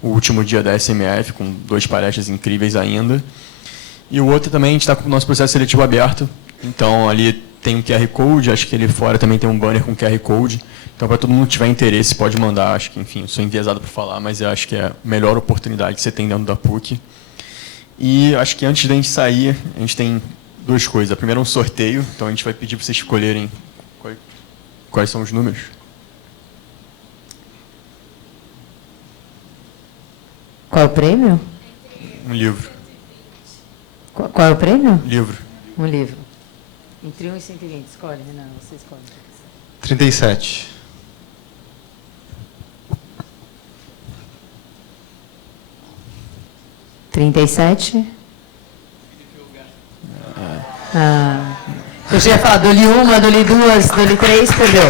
o último dia da SMF, com 2 palestras incríveis ainda. E o outro também, a gente está com o nosso processo seletivo aberto. Então, ali tem um QR Code, acho que ali fora também tem um banner com QR Code. Então, para todo mundo que tiver interesse, pode mandar. Acho que, enfim, sou enviesado para falar, mas eu acho que é a melhor oportunidade que você tem dentro da PUC. E acho que antes da gente sair, a gente tem 2 coisas. A primeira é um sorteio, então a gente vai pedir para vocês escolherem quais são os números. Qual é o prêmio? Um livro. Qual é o prêmio? Livro. Um livro. Entre 1 e 120. Escolhe, Renan. Você escolhe. 37. Eu já ia falar, dou-lhe 1, dou-lhe 2, dou-lhe 3, perdeu.